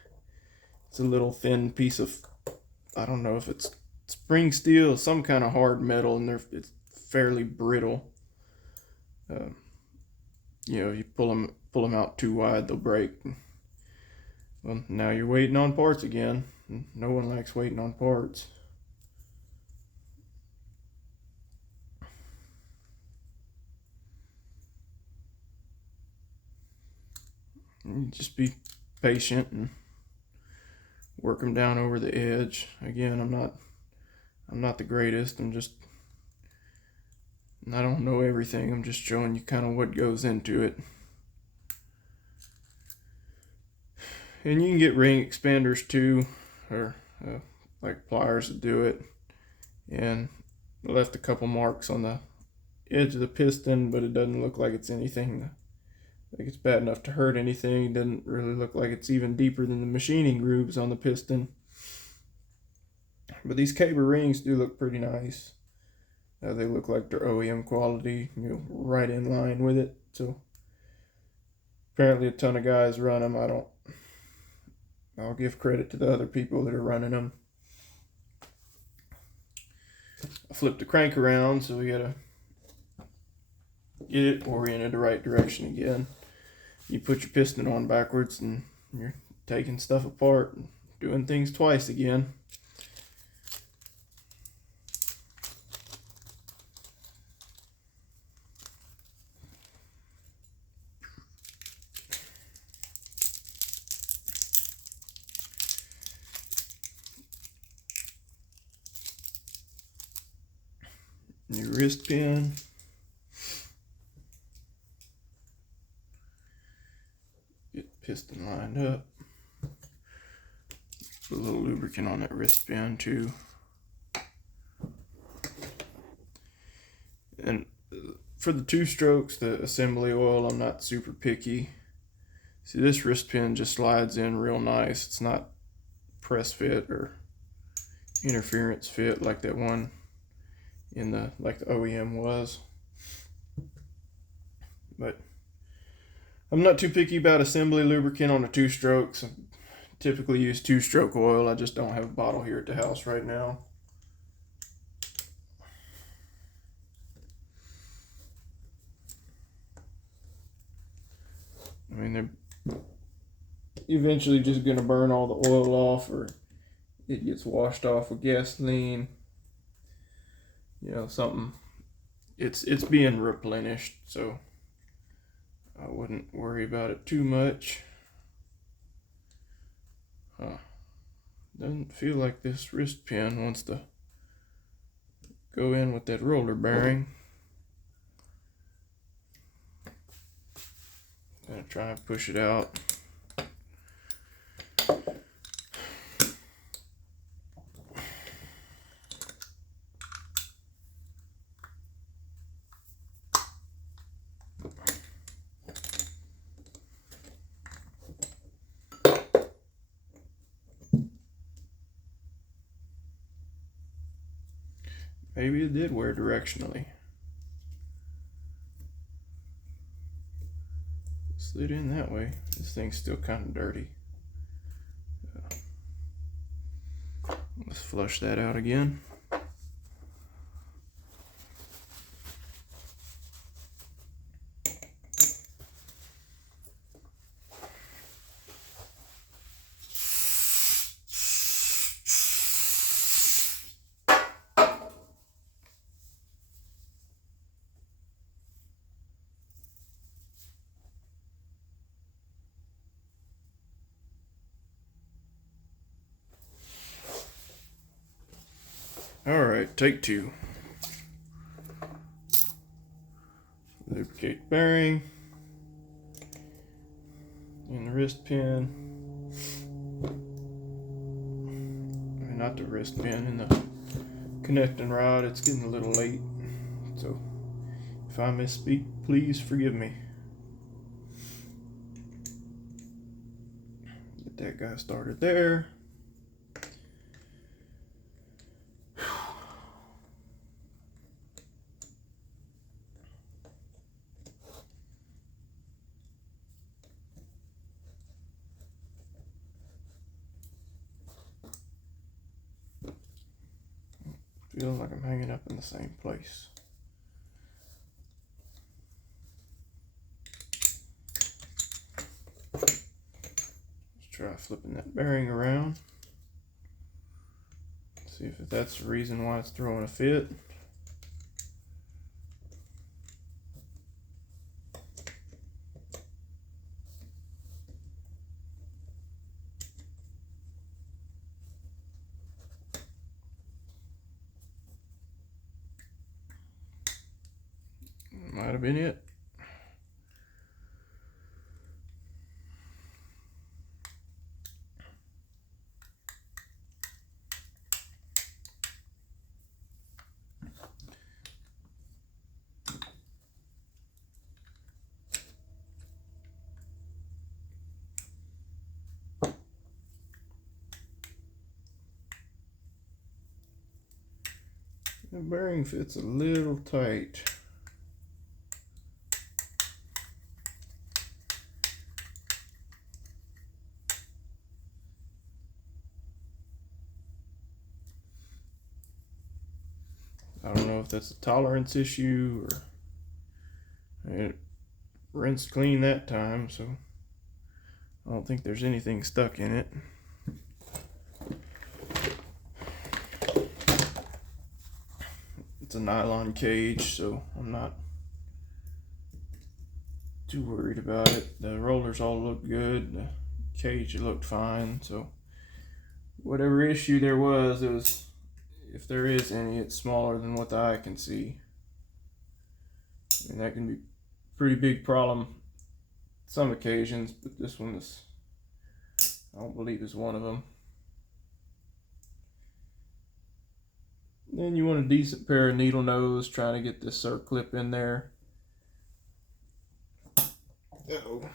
It's a little thin piece of, I don't know if it's spring steel, some kind of hard metal, and it's fairly brittle. You know, if you pull them out too wide, they'll break. Well, now you're waiting on parts again. No one likes waiting on parts. Just be patient and work them down over the edge. Again, I'm not the greatest. I don't know everything. I'm just showing you kind of what goes into it. And you can get ring expanders too, or like pliers to do it. And I left a couple marks on the edge of the piston, but it doesn't look like it's anything like it's bad enough to hurt anything. It doesn't really look like it's even deeper than the machining grooves on the piston. But these Caber rings do look pretty nice. They look like they're OEM quality, you know, right in line with it. So apparently a ton of guys run them. I'll give credit to the other people that are running them. I flip the crank around, so we gotta get it oriented the right direction again. You put your piston on backwards and you're taking stuff apart and doing things twice again. New wrist pin. Get the piston lined up. Put a little lubricant on that wrist pin too. And for the 2 strokes, the assembly oil, I'm not super picky. See, this wrist pin just slides in real nice. It's not press fit or interference fit like that one in the OEM was. But I'm not too picky about assembly lubricant on the 2 strokes. I typically use 2-stroke oil. I just don't have a bottle here at the house right now. I mean, they're eventually just going to burn all the oil off, or it gets washed off with gasoline. You know, something. It's being replenished, so I wouldn't worry about it too much. Doesn't feel like this wrist pin wants to go in with that roller bearing. Gonna try and push it out. Maybe it did wear directionally. Slid in that way. This thing's still kind of dirty. Let's flush that out again. Alright, take 2. Lubricate bearing and the wrist pin. Not the wrist pin, and the connecting rod. It's getting a little late, so if I misspeak, please forgive me. Get that guy started there. Feels like I'm hanging up in the same place. Let's try flipping that bearing around. See if that's the reason why it's throwing a fit. Might have been it. The bearing fits a little tight. I don't if that's a tolerance issue or it rinsed clean that time, so I don't think there's anything stuck in it. It's a nylon cage, so I'm not too worried about it. The rollers all look good. The cage looked fine, so whatever issue there was, if there is any, it's smaller than what the eye can see. And that can be a pretty big problem some occasions, but this one I don't believe is one of them. Then you want a decent pair of needle nose, trying to get this circlip in there. Uh-oh.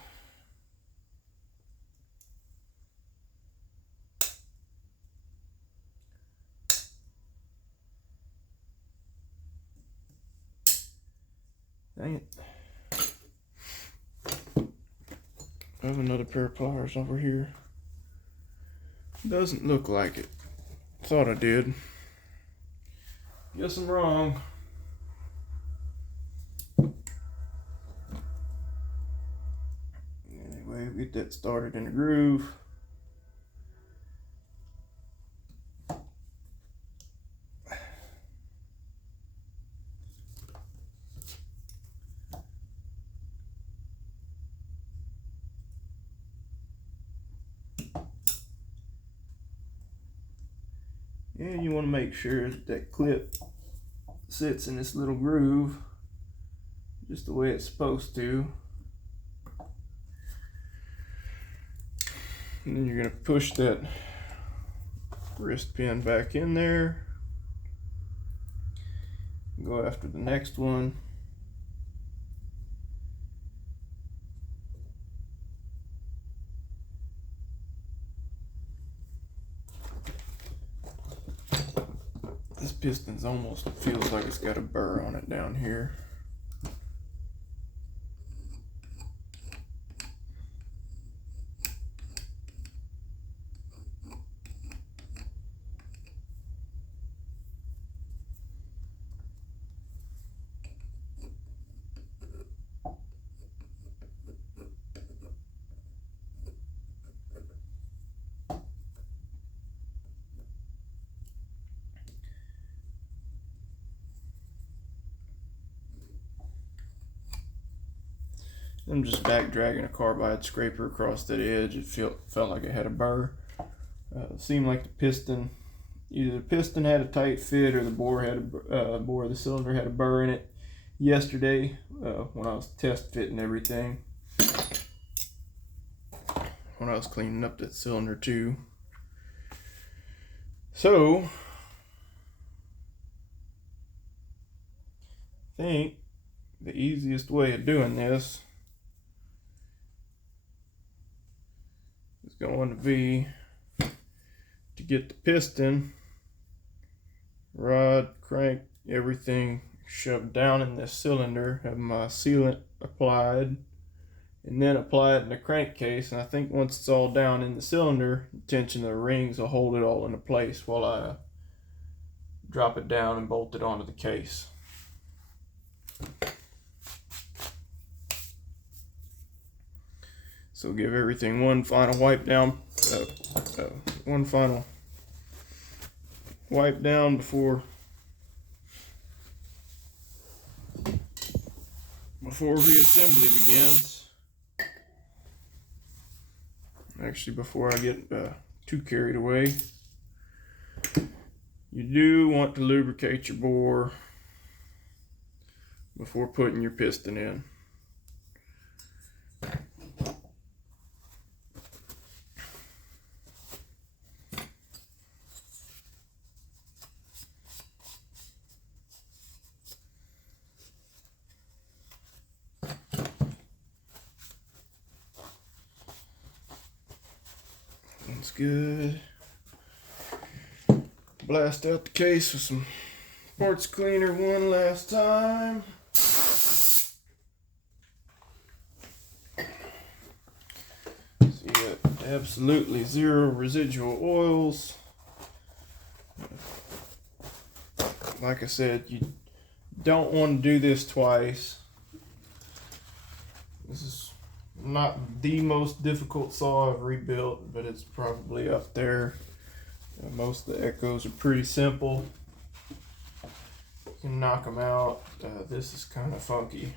Dang it. I have another pair of pliers over here. Doesn't look like it. Thought I did. Guess I'm wrong. Anyway, get that started in the groove. And you want to make sure that clip sits in this little groove just the way it's supposed to. And then you're going to push that wrist pin back in there. Go after the next one. This piston's almost feels like it's got a burr on it down here. I'm just back dragging a carbide scraper across that edge. It felt like it had a burr. Seemed like the piston, either the piston had a tight fit or the bore of the cylinder had a burr in it yesterday when I was test fitting everything. When I was cleaning up that cylinder too. So I think the easiest way of doing this is going to be to get the piston, rod, crank, everything shoved down in this cylinder, have my sealant applied, and then apply it in the crankcase. And I think once it's all down in the cylinder, the tension of the rings will hold it all into place while I drop it down and bolt it onto the case. So give everything one final wipe down, before reassembly begins. Actually, before I get too carried away, you do want to lubricate your bore before putting your piston in. That's good. Blast out the case with some parts cleaner one last time. So you got absolutely zero residual oils. Like I said, you don't want to do this twice. This is not the most difficult saw I've rebuilt, but it's probably up there. Most of the echoes are pretty simple. You can knock them out. This is kind of funky.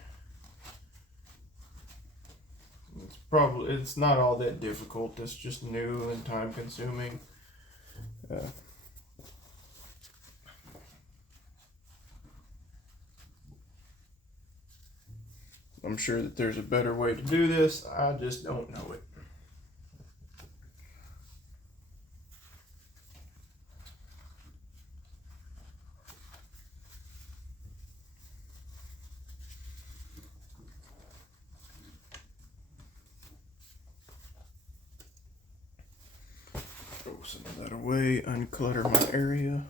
It's not all that difficult. It's just new and time consuming. I'm sure that there's a better way to do this. I just don't know it. Throw some of that away, unclutter my area.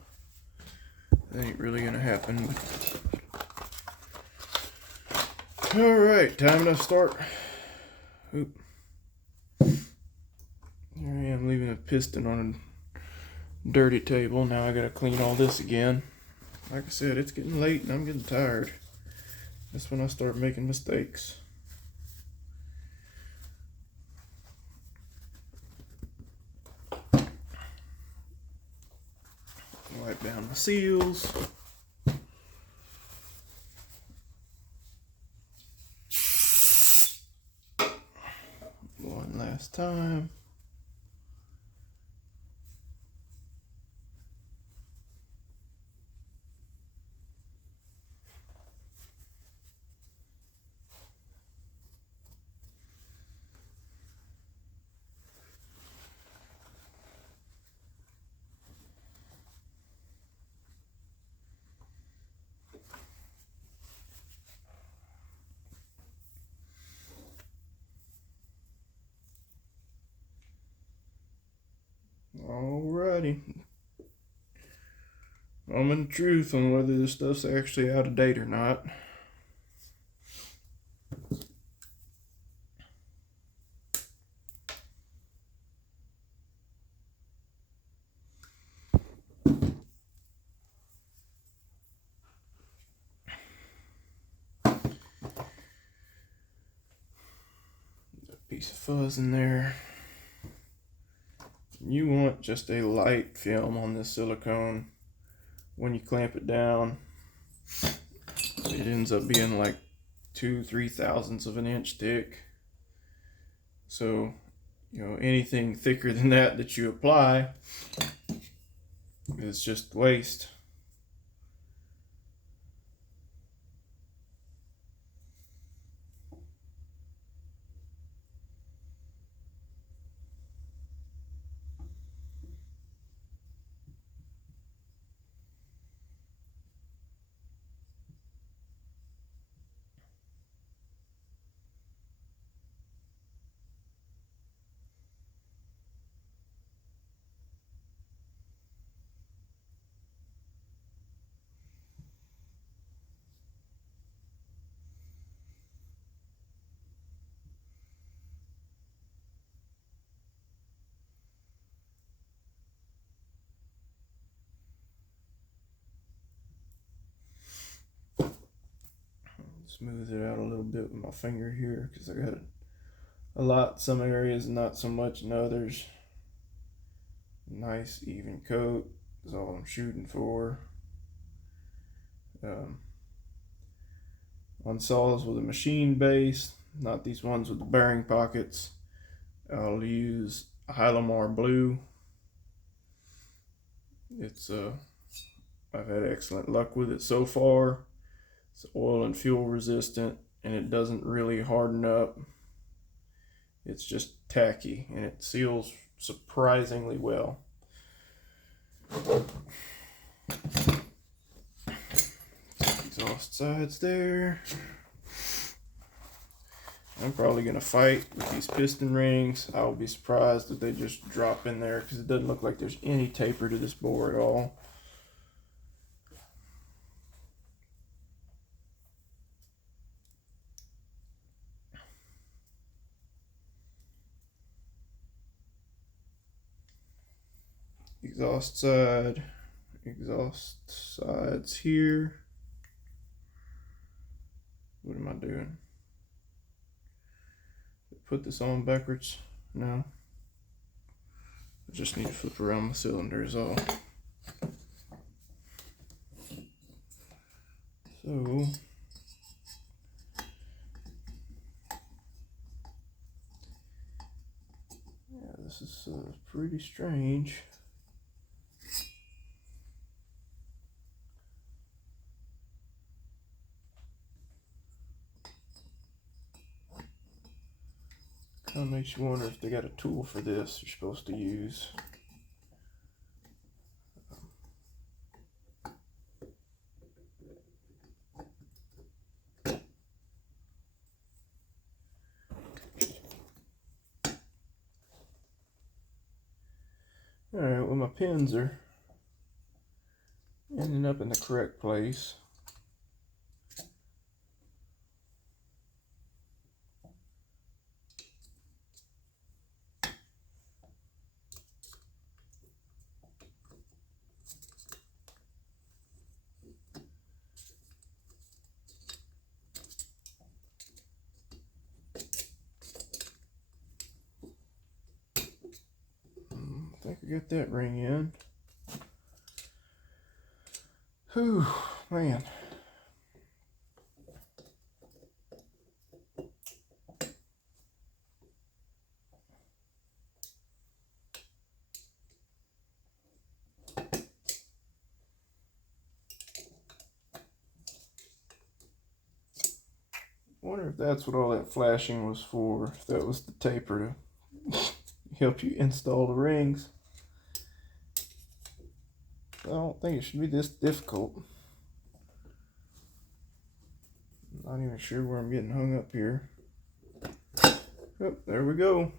That ain't really gonna happen. All right, time to start. Oop. Here I am leaving a piston on a dirty table. Now I gotta clean all this again. Like I said, it's getting late and I'm getting tired. That's when I start making mistakes. Wipe down the seals. One last time. Alrighty. Moment of truth on whether this stuff's actually out of date or not. Piece of fuzz in there. You want just a light film on this silicone. When you clamp it down, it ends up being like 2-3 thousandths of an inch thick. So, you know, anything thicker than that you apply is just waste. Smooth it out a little bit with my finger here because I got a lot, some areas, not so much in others. Nice even coat is all I'm shooting for. On saws with a machine base, not these ones with the bearing pockets, I'll use Hylamar Blue. It's I've had excellent luck with it so far. It's oil and fuel resistant and it doesn't really harden up. It's just tacky and it seals surprisingly well. Exhaust sides there. I'm probably going to fight with these piston rings. I'll be surprised if they just drop in there because it doesn't look like there's any taper to this bore at all. Exhaust sides here. am I doing? Put this on backwards? No. I just need to flip around my cylinder is all. So yeah, this is pretty strange. Kind of makes you wonder if they got a tool for this you're supposed to use. Alright, well my pins are ending up in the correct place. I think I got that ring in. Whew, man. I wonder if that's what all that flashing was for, if that was the taper to help you install the rings. I don't think it should be this difficult. I'm not even sure where I'm getting hung up here. Oh, there we go.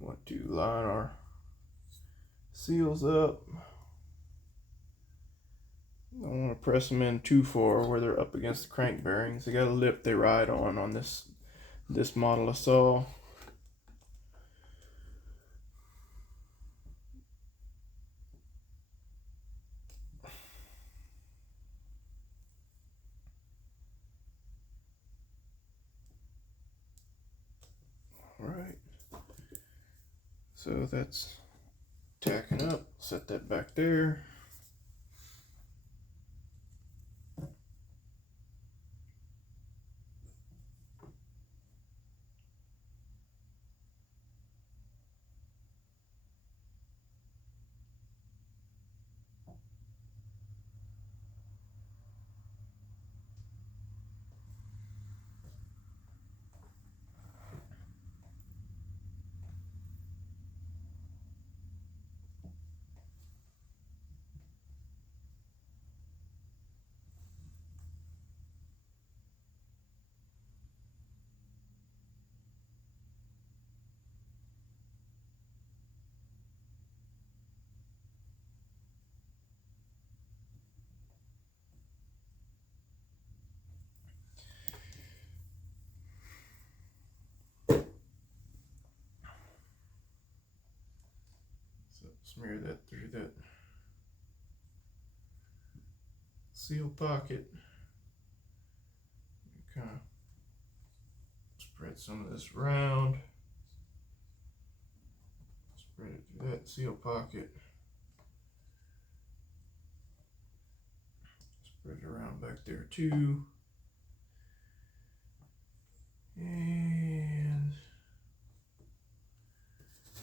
Want to line our seals up. Don't want to press them in too far where they're up against the crank bearings. They got a lip they ride on this model of saw. All right. So that's tacking up. Set that back there. Smear that through that seal pocket. Kind of spread some of this around. Spread it through that seal pocket. Spread it around back there too. And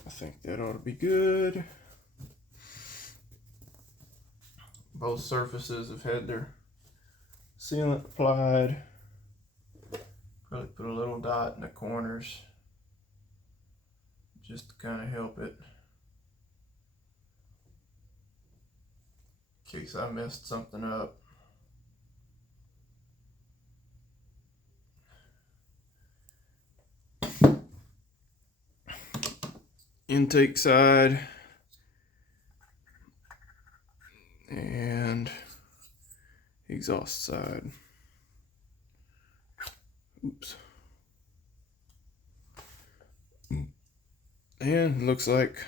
I think that ought to be good. Both surfaces have had their sealant applied. Probably put a little dot in the corners just to kind of help it in case I messed something up. Intake side and exhaust side. Oops. And looks like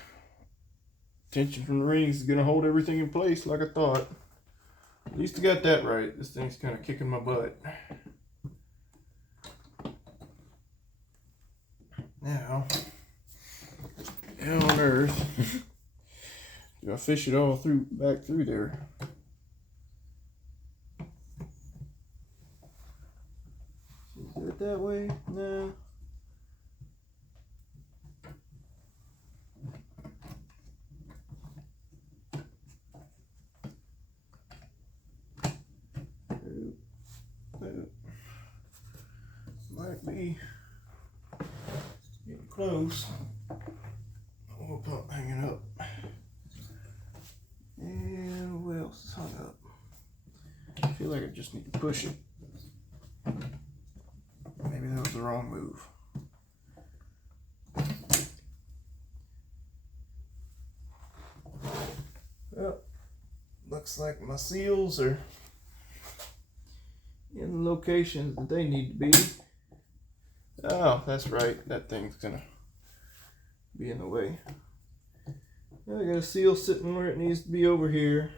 tension from the rings is gonna hold everything in place like I thought. At least I got that right. This thing's kind of kicking my butt. Now, how on earth do I fish it all back through there? Do it that way? No. Might be getting close. Oil pump hanging up. And what else is hung up? I feel like I just need to push it. Maybe that was the wrong move. Well, looks like my seals are in the locations that they need to be. Oh, that's right. That thing's gonna be in the way. Now I got a seal sitting where it needs to be over here.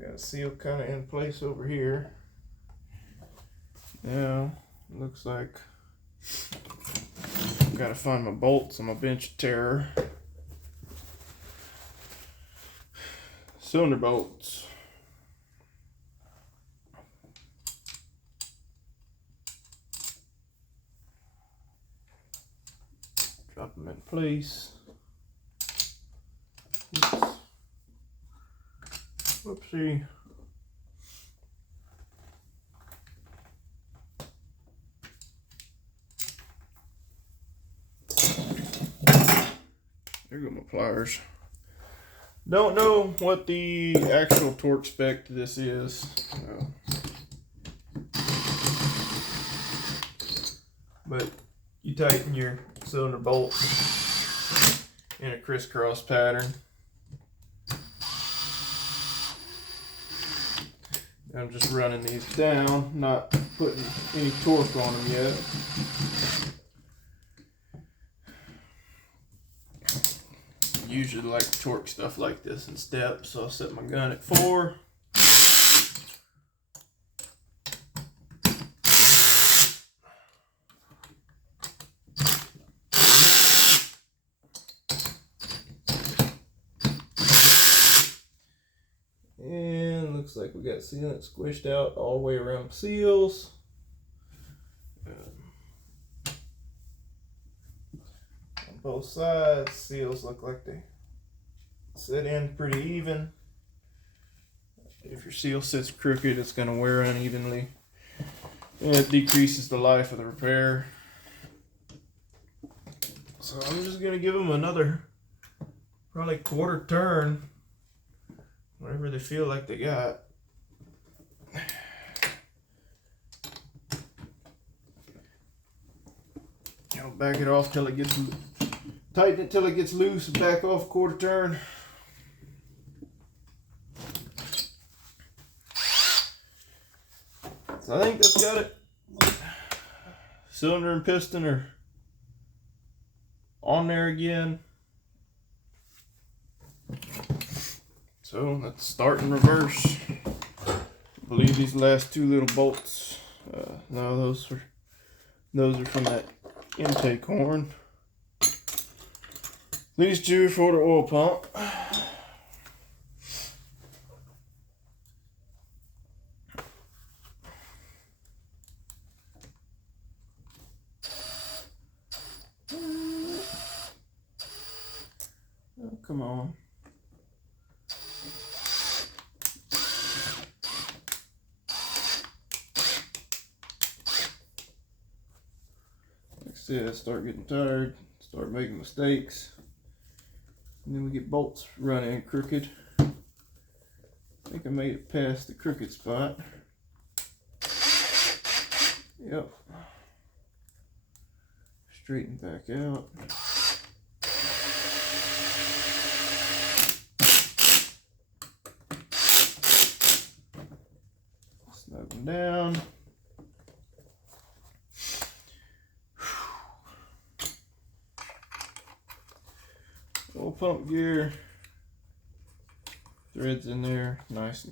Got a seal kind of in place over here. Now, looks like I've got to find my bolts on my bench of terror. Cylinder bolts. Drop them in place. Oops. Whoopsie. There go my pliers. Don't know what the actual torque spec to this is. But you tighten your cylinder bolts in a crisscross pattern. I'm just running these down, not putting any torque on them yet. Usually like to torque stuff like this in steps, so I'll set my gun at 4. And looks like we got sealant squished out all the way around seals. Both sides, seals look like they sit in pretty even. If your seal sits crooked, it's going to wear unevenly, and it decreases the life of the repair. So I'm just going to give them another probably quarter turn, whatever they feel like they got. I'll back it off till it gets tighten it till it gets loose and back off quarter turn. So I think that's got it. Cylinder and piston are on there again. So let's start in reverse. I believe these last two little bolts, no, those are from that intake horn. These two for the oil pump. Oh, come on. Like I said, I start getting tired, start making mistakes. And then we get bolts running crooked. I think I made it past the crooked spot. Yep. Straighten back out. tighten down. Oil pump gear, threads in there, nice,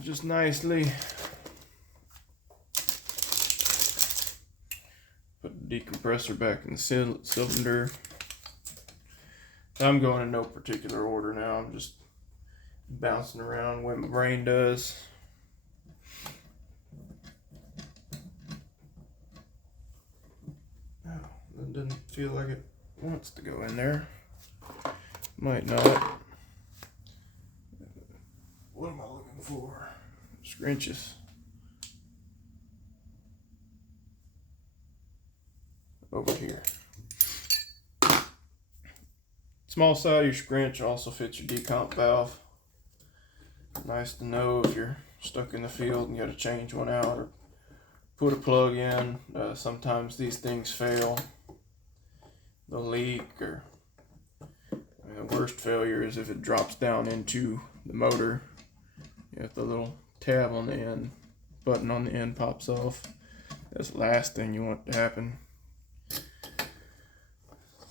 just nicely. Put the decompressor back in the cylinder. I'm going in no particular order now. I'm just bouncing around the way my brain does. Oh, that doesn't feel like it wants to go in there. Might not. What am I looking for? Scrunches. Over here. Small side of your scrunch also fits your decomp valve. Nice to know if you're stuck in the field and you got to change one out or put a plug in. Sometimes these things fail. They'll leak, or the worst failure is if it drops down into the motor. If the little tab on the end, button on the end pops off. That's the last thing you want to happen.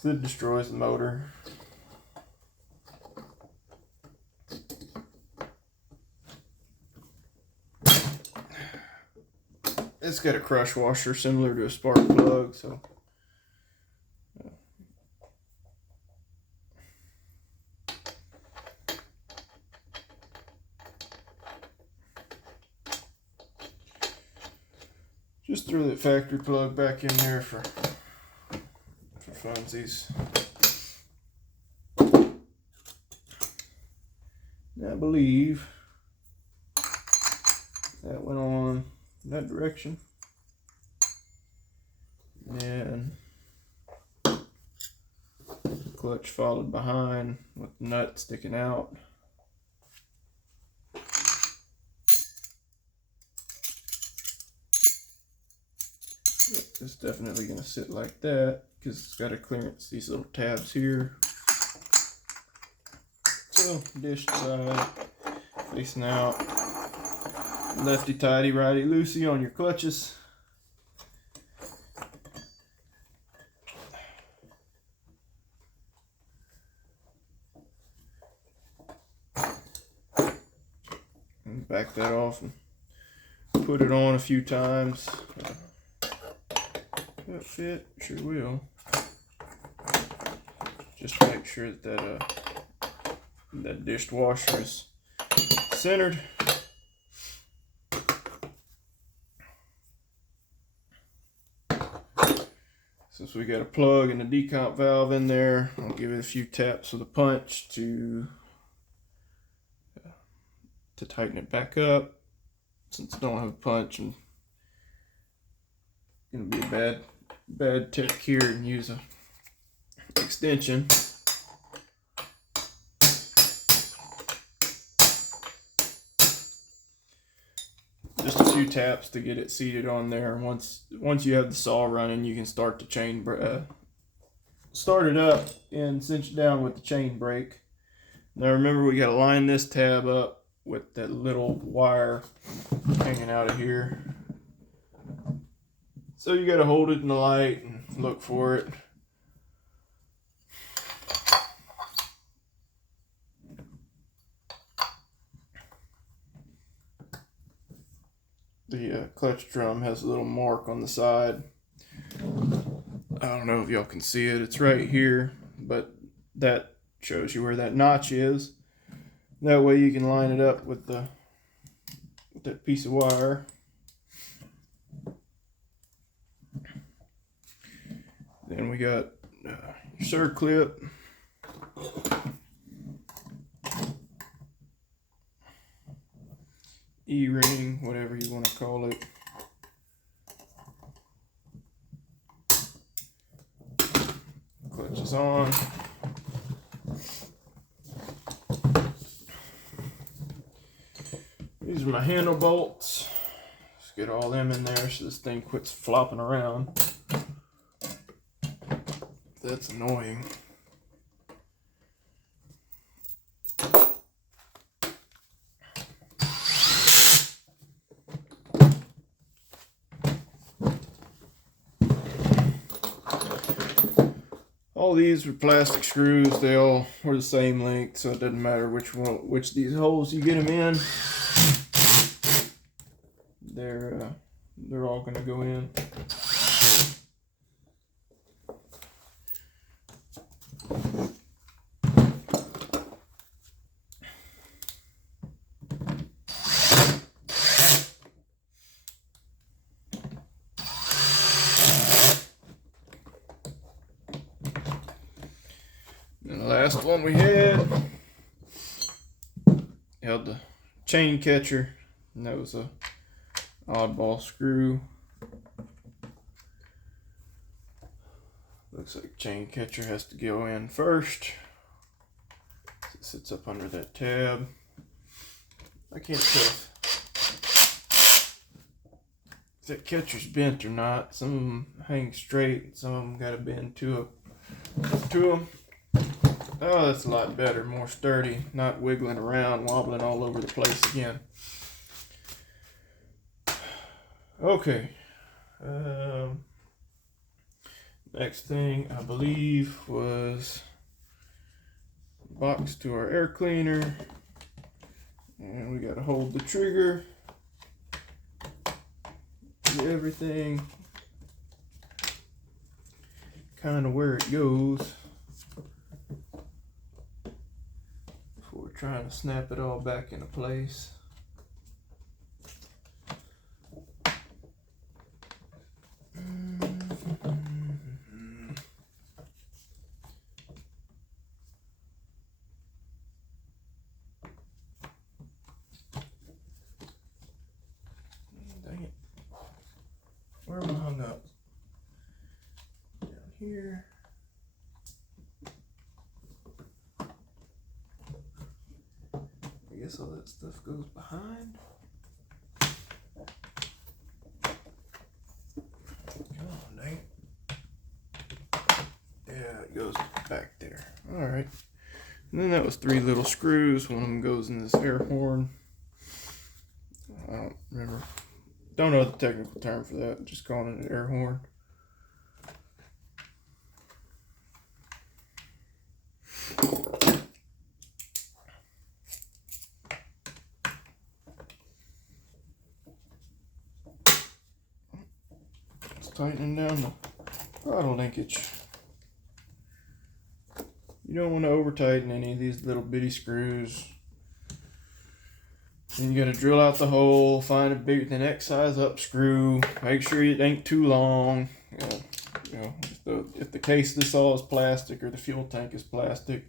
It destroys the motor. It's got a crush washer similar to a spark plug, so just throw that factory plug back in there for funsies. I believe that went on that direction, and clutch followed behind with the nut sticking out. It's definitely going to sit like that because it's got to clearance these little tabs here. So dish side facing out, lefty tighty, righty loosey on your clutches. And back that off and put it on a few times. That fit, sure will. Just make sure that that dish washer is centered. Since we got a plug and a decomp valve in there, I'll give it a few taps with a punch to tighten it back up. Since I don't have a punch, and it's gonna be a bad tech here and use a extension. Just a few taps to get it seated on there. Once you have the saw running, you can start the chain start it up and cinch it down with the chain brake. Now remember, we got to line this tab up with that little wire hanging out of here. So you got to hold it in the light and look for it. The clutch drum has a little mark on the side. I don't know if y'all can see it. It's right here, but that shows you where that notch is. That way you can line it up with that piece of wire. Then we got your circlip. E-ring, whatever you want to call it. Clutch is on. These are my handle bolts. Let's get all them in there so this thing quits flopping around. That's annoying. All these were plastic screws. They all were the same length, so it doesn't matter which these holes you get them in. They're all going to go in. And the last one we had held the chain catcher, and that was a oddball screw. Looks like chain catcher has to go in first. It sits up under that tab. I can't tell if that catcher's bent or not. Some of them hang straight, some of them got a bend to them. Oh, that's a lot better, more sturdy, not wiggling around, wobbling all over the place again. Okay. Next thing I believe was box to our air cleaner, and we got to hold the trigger, get everything kind of where it goes before trying to snap it all back into place. Dang it. Where am I hung up? Down here. I guess all that stuff goes behind. Come on, dang it. Yeah, it goes back there. Alright. And then that was 3 little screws. One of them goes in this air horn. I don't remember. Don't know the technical term for that. Just calling it an air horn. It's tightening down the throttle linkage. You don't want to over tighten any of these little bitty screws. Then you got to drill out the hole, find the next size up screw, make sure it ain't too long. If the case of this all is plastic or the fuel tank is plastic,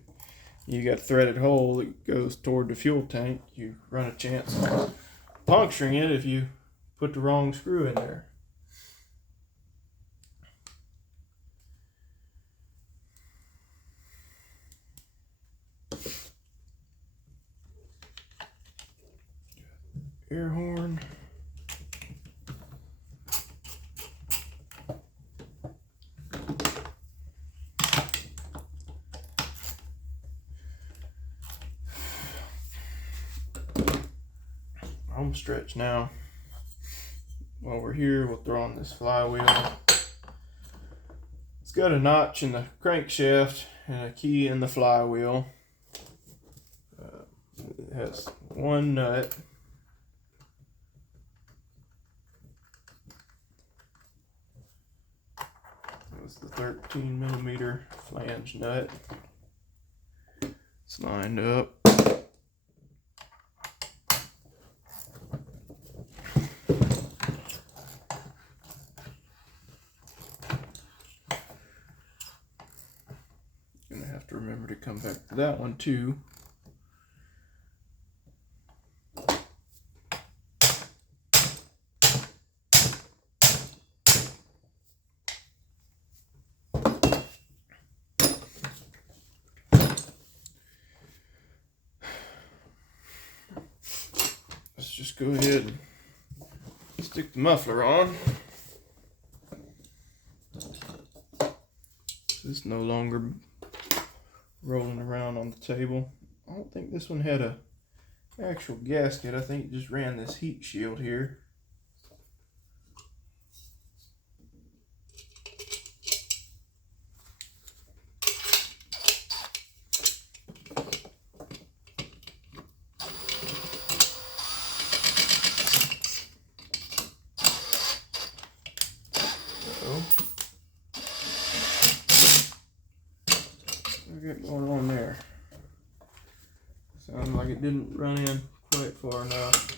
you got a threaded hole that goes toward the fuel tank. You run a chance of puncturing it if you put the wrong screw in there. Air horn. Home stretch now. While we're here, we'll throw on this flywheel. It's got a notch in the crankshaft and a key in the flywheel. It has one nut. It's the 13mm flange nut. It's lined up. Gonna have to remember to come back to that one too. Let's just go ahead and stick the muffler on. It's no longer rolling around on the table. I don't think this one had a actual gasket. I think it just ran this heat shield here. What we got going on there? Sounds like it didn't run in quite far enough.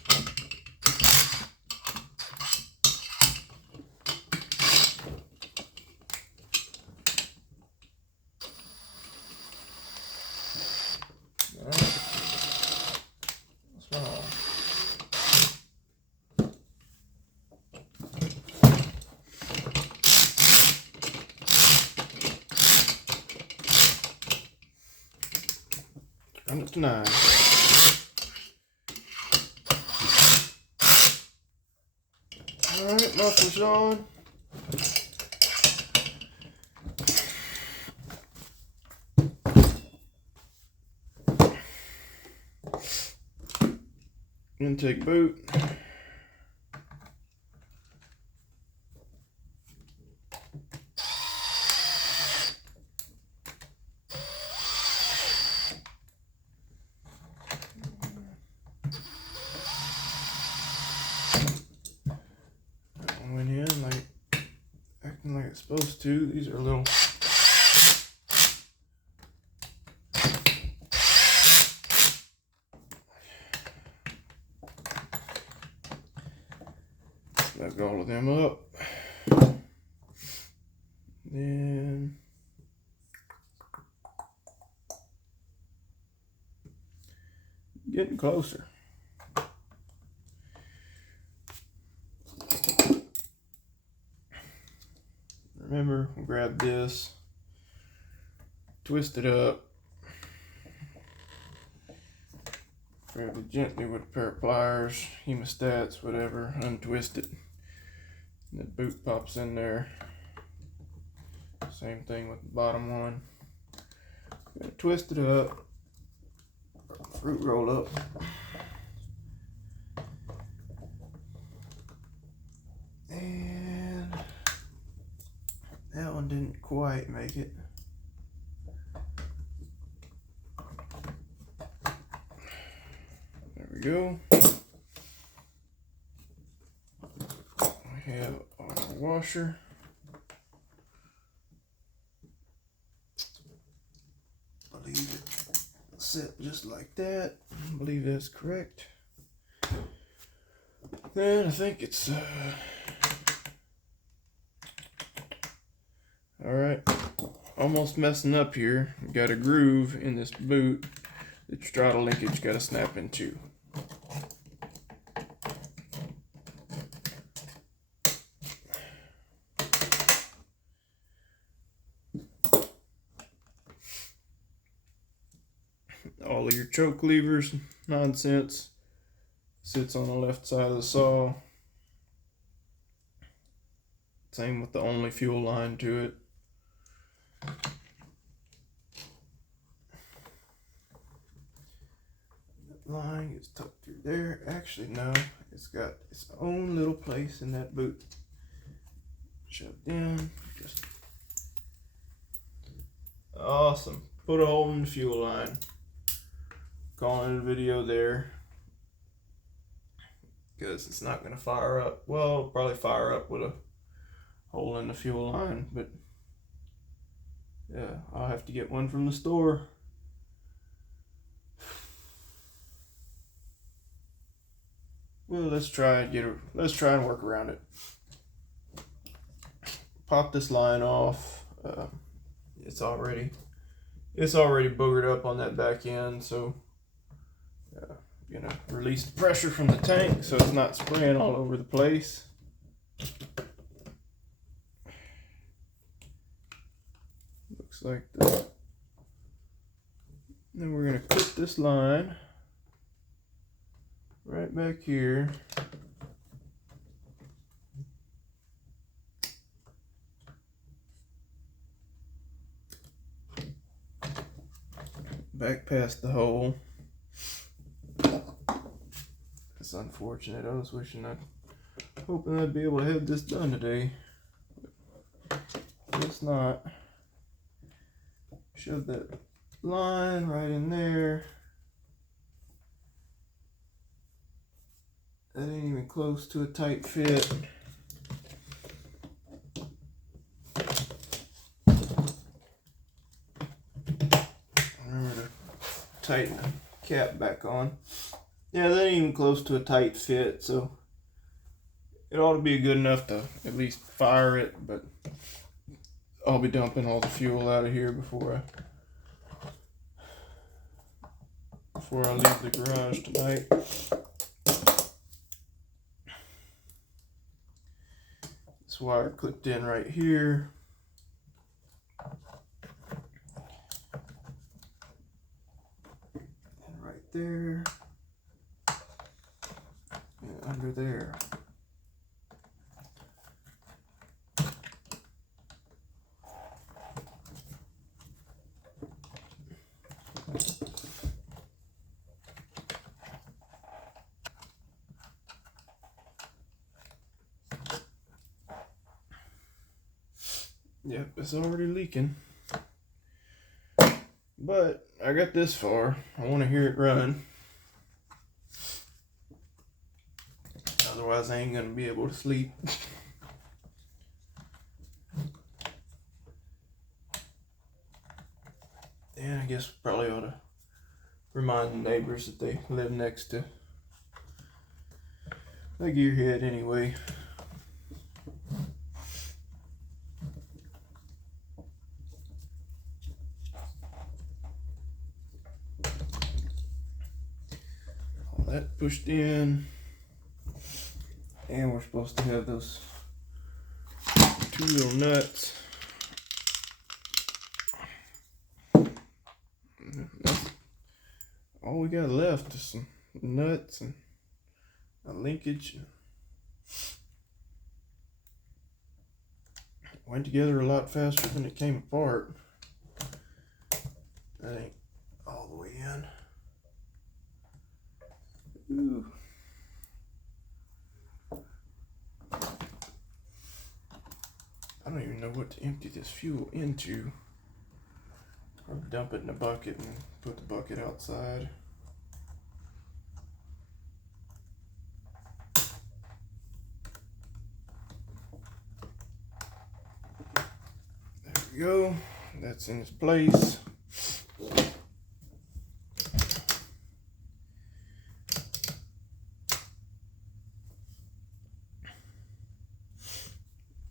Run it to 9. Alright, muffler's on. Intake boot. Went in like acting like it's supposed to. These are little snug all of them up. Then getting closer. Remember, grab this, twist it up, grab it gently with a pair of pliers, hemostats, whatever, untwist it, and the boot pops in there. Same thing with the bottom one. Gotta twist it up, fruit roll up. And that one didn't quite make it. There we go. We have our washer. I believe it set just like that. I believe that's correct. Then I think it's alright, almost messing up here. We got a groove in this boot that your throttle linkage got to snap into. All of your choke levers, nonsense, sits on the left side of the saw. Same with the only fuel line to it. That line gets tucked through there. Actually, no, it's got its own little place in that boot. Shoved in. Just awesome. Put a hole in the fuel line. Calling it a video there, because it's not going to fire up. Well, it'll probably fire up with a hole in the fuel line, but yeah, I'll have to get one from the store. Well, let's try and work around it. Pop this line off. It's already boogered up on that back end, so release the pressure from the tank so it's not spraying all over the place. Looks like that. Then we're going to clip this line right back here. Back past the hole. It's unfortunate. I was hoping I'd be able to have this done today. But it's not. Shove that line right in there. That ain't even close to a tight fit. tighten the cap back on. Yeah, that ain't even close to a tight fit, so it ought to be good enough to at least fire it, but I'll be dumping all the fuel out of here before I leave the garage tonight. This wire clipped in right here. And right there. And under there. Yep, it's already leaking. But I got this far. I want to hear it run. Otherwise, I ain't going to be able to sleep. And I guess probably ought to remind the neighbors that they live next to the gearhead anyway. All that pushed in. And we're supposed to have those two little nuts. That's all we got left is some nuts and a linkage. It went together a lot faster than it came apart. That ain't all the way in. Ooh. I don't even know what to empty this fuel into. Or dump it in a bucket and put the bucket outside. There we go. That's in its place.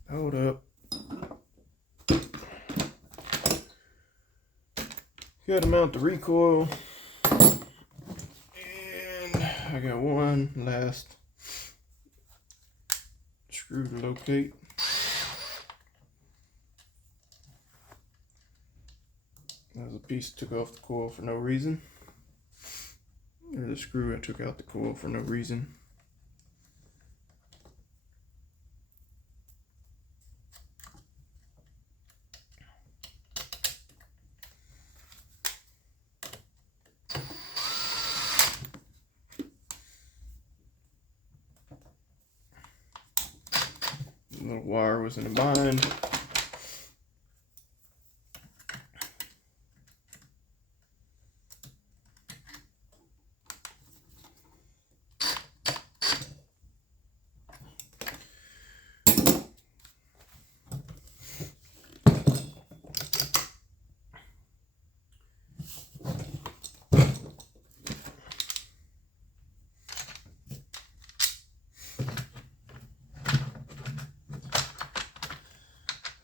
Hold up. Got to mount the recoil, and I got one last screw to locate. There's a piece I took off the coil for no reason, or the screw I took out the coil for no reason. The little wire was in a bind.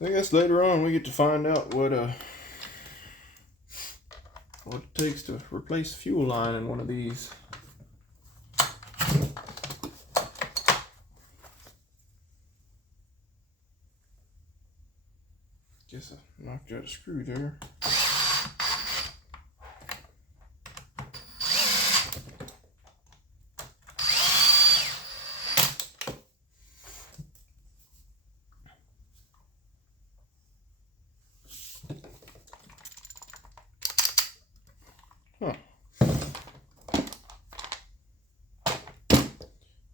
I guess later on we get to find out what it takes to replace the fuel line in one of these. Guess I knocked out a screw there.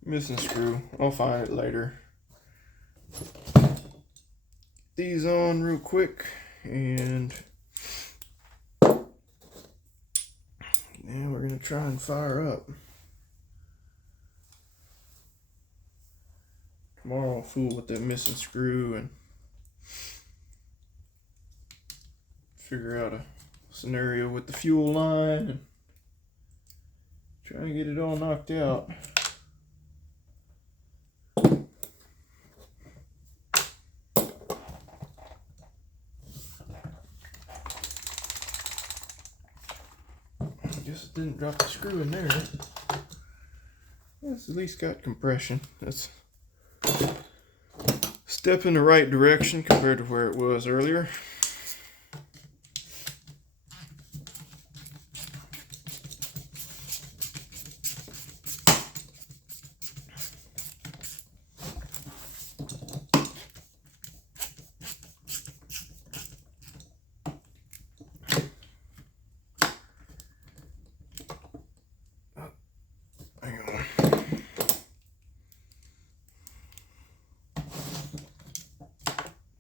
Missing screw. I'll find it later. These on real quick, and then we're gonna try and fire up. Tomorrow I'll fool with that missing screw and figure out a scenario with the fuel line and Trying to get it all knocked out. I guess it didn't drop the screw in there. It's at least got compression. That's a step in the right direction compared to where it was earlier.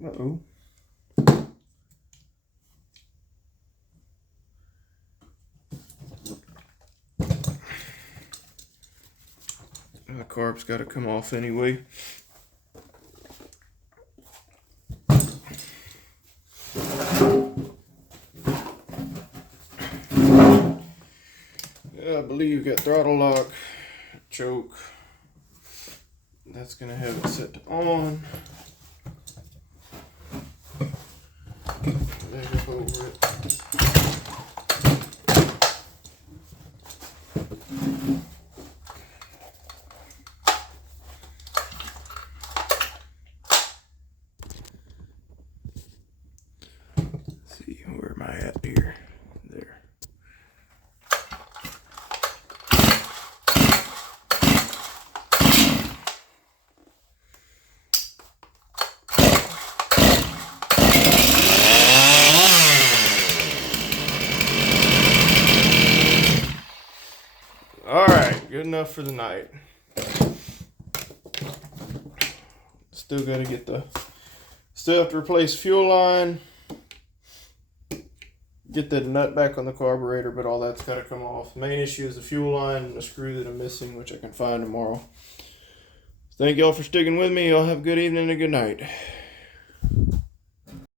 Uh-oh. The carb's got to come off anyway. Yeah, I believe you got throttle lock, choke. That's going to have it set to on. Leg up over it. Let's see, where am I at here? There. Alright, good enough for the night. Still got to get still have to replace fuel line, get that nut back on the carburetor, but all that's got to come off. The main issue is the fuel line and the screw that I'm missing, which I can find tomorrow. Thank y'all for sticking with me. Y'all have a good evening and a good night.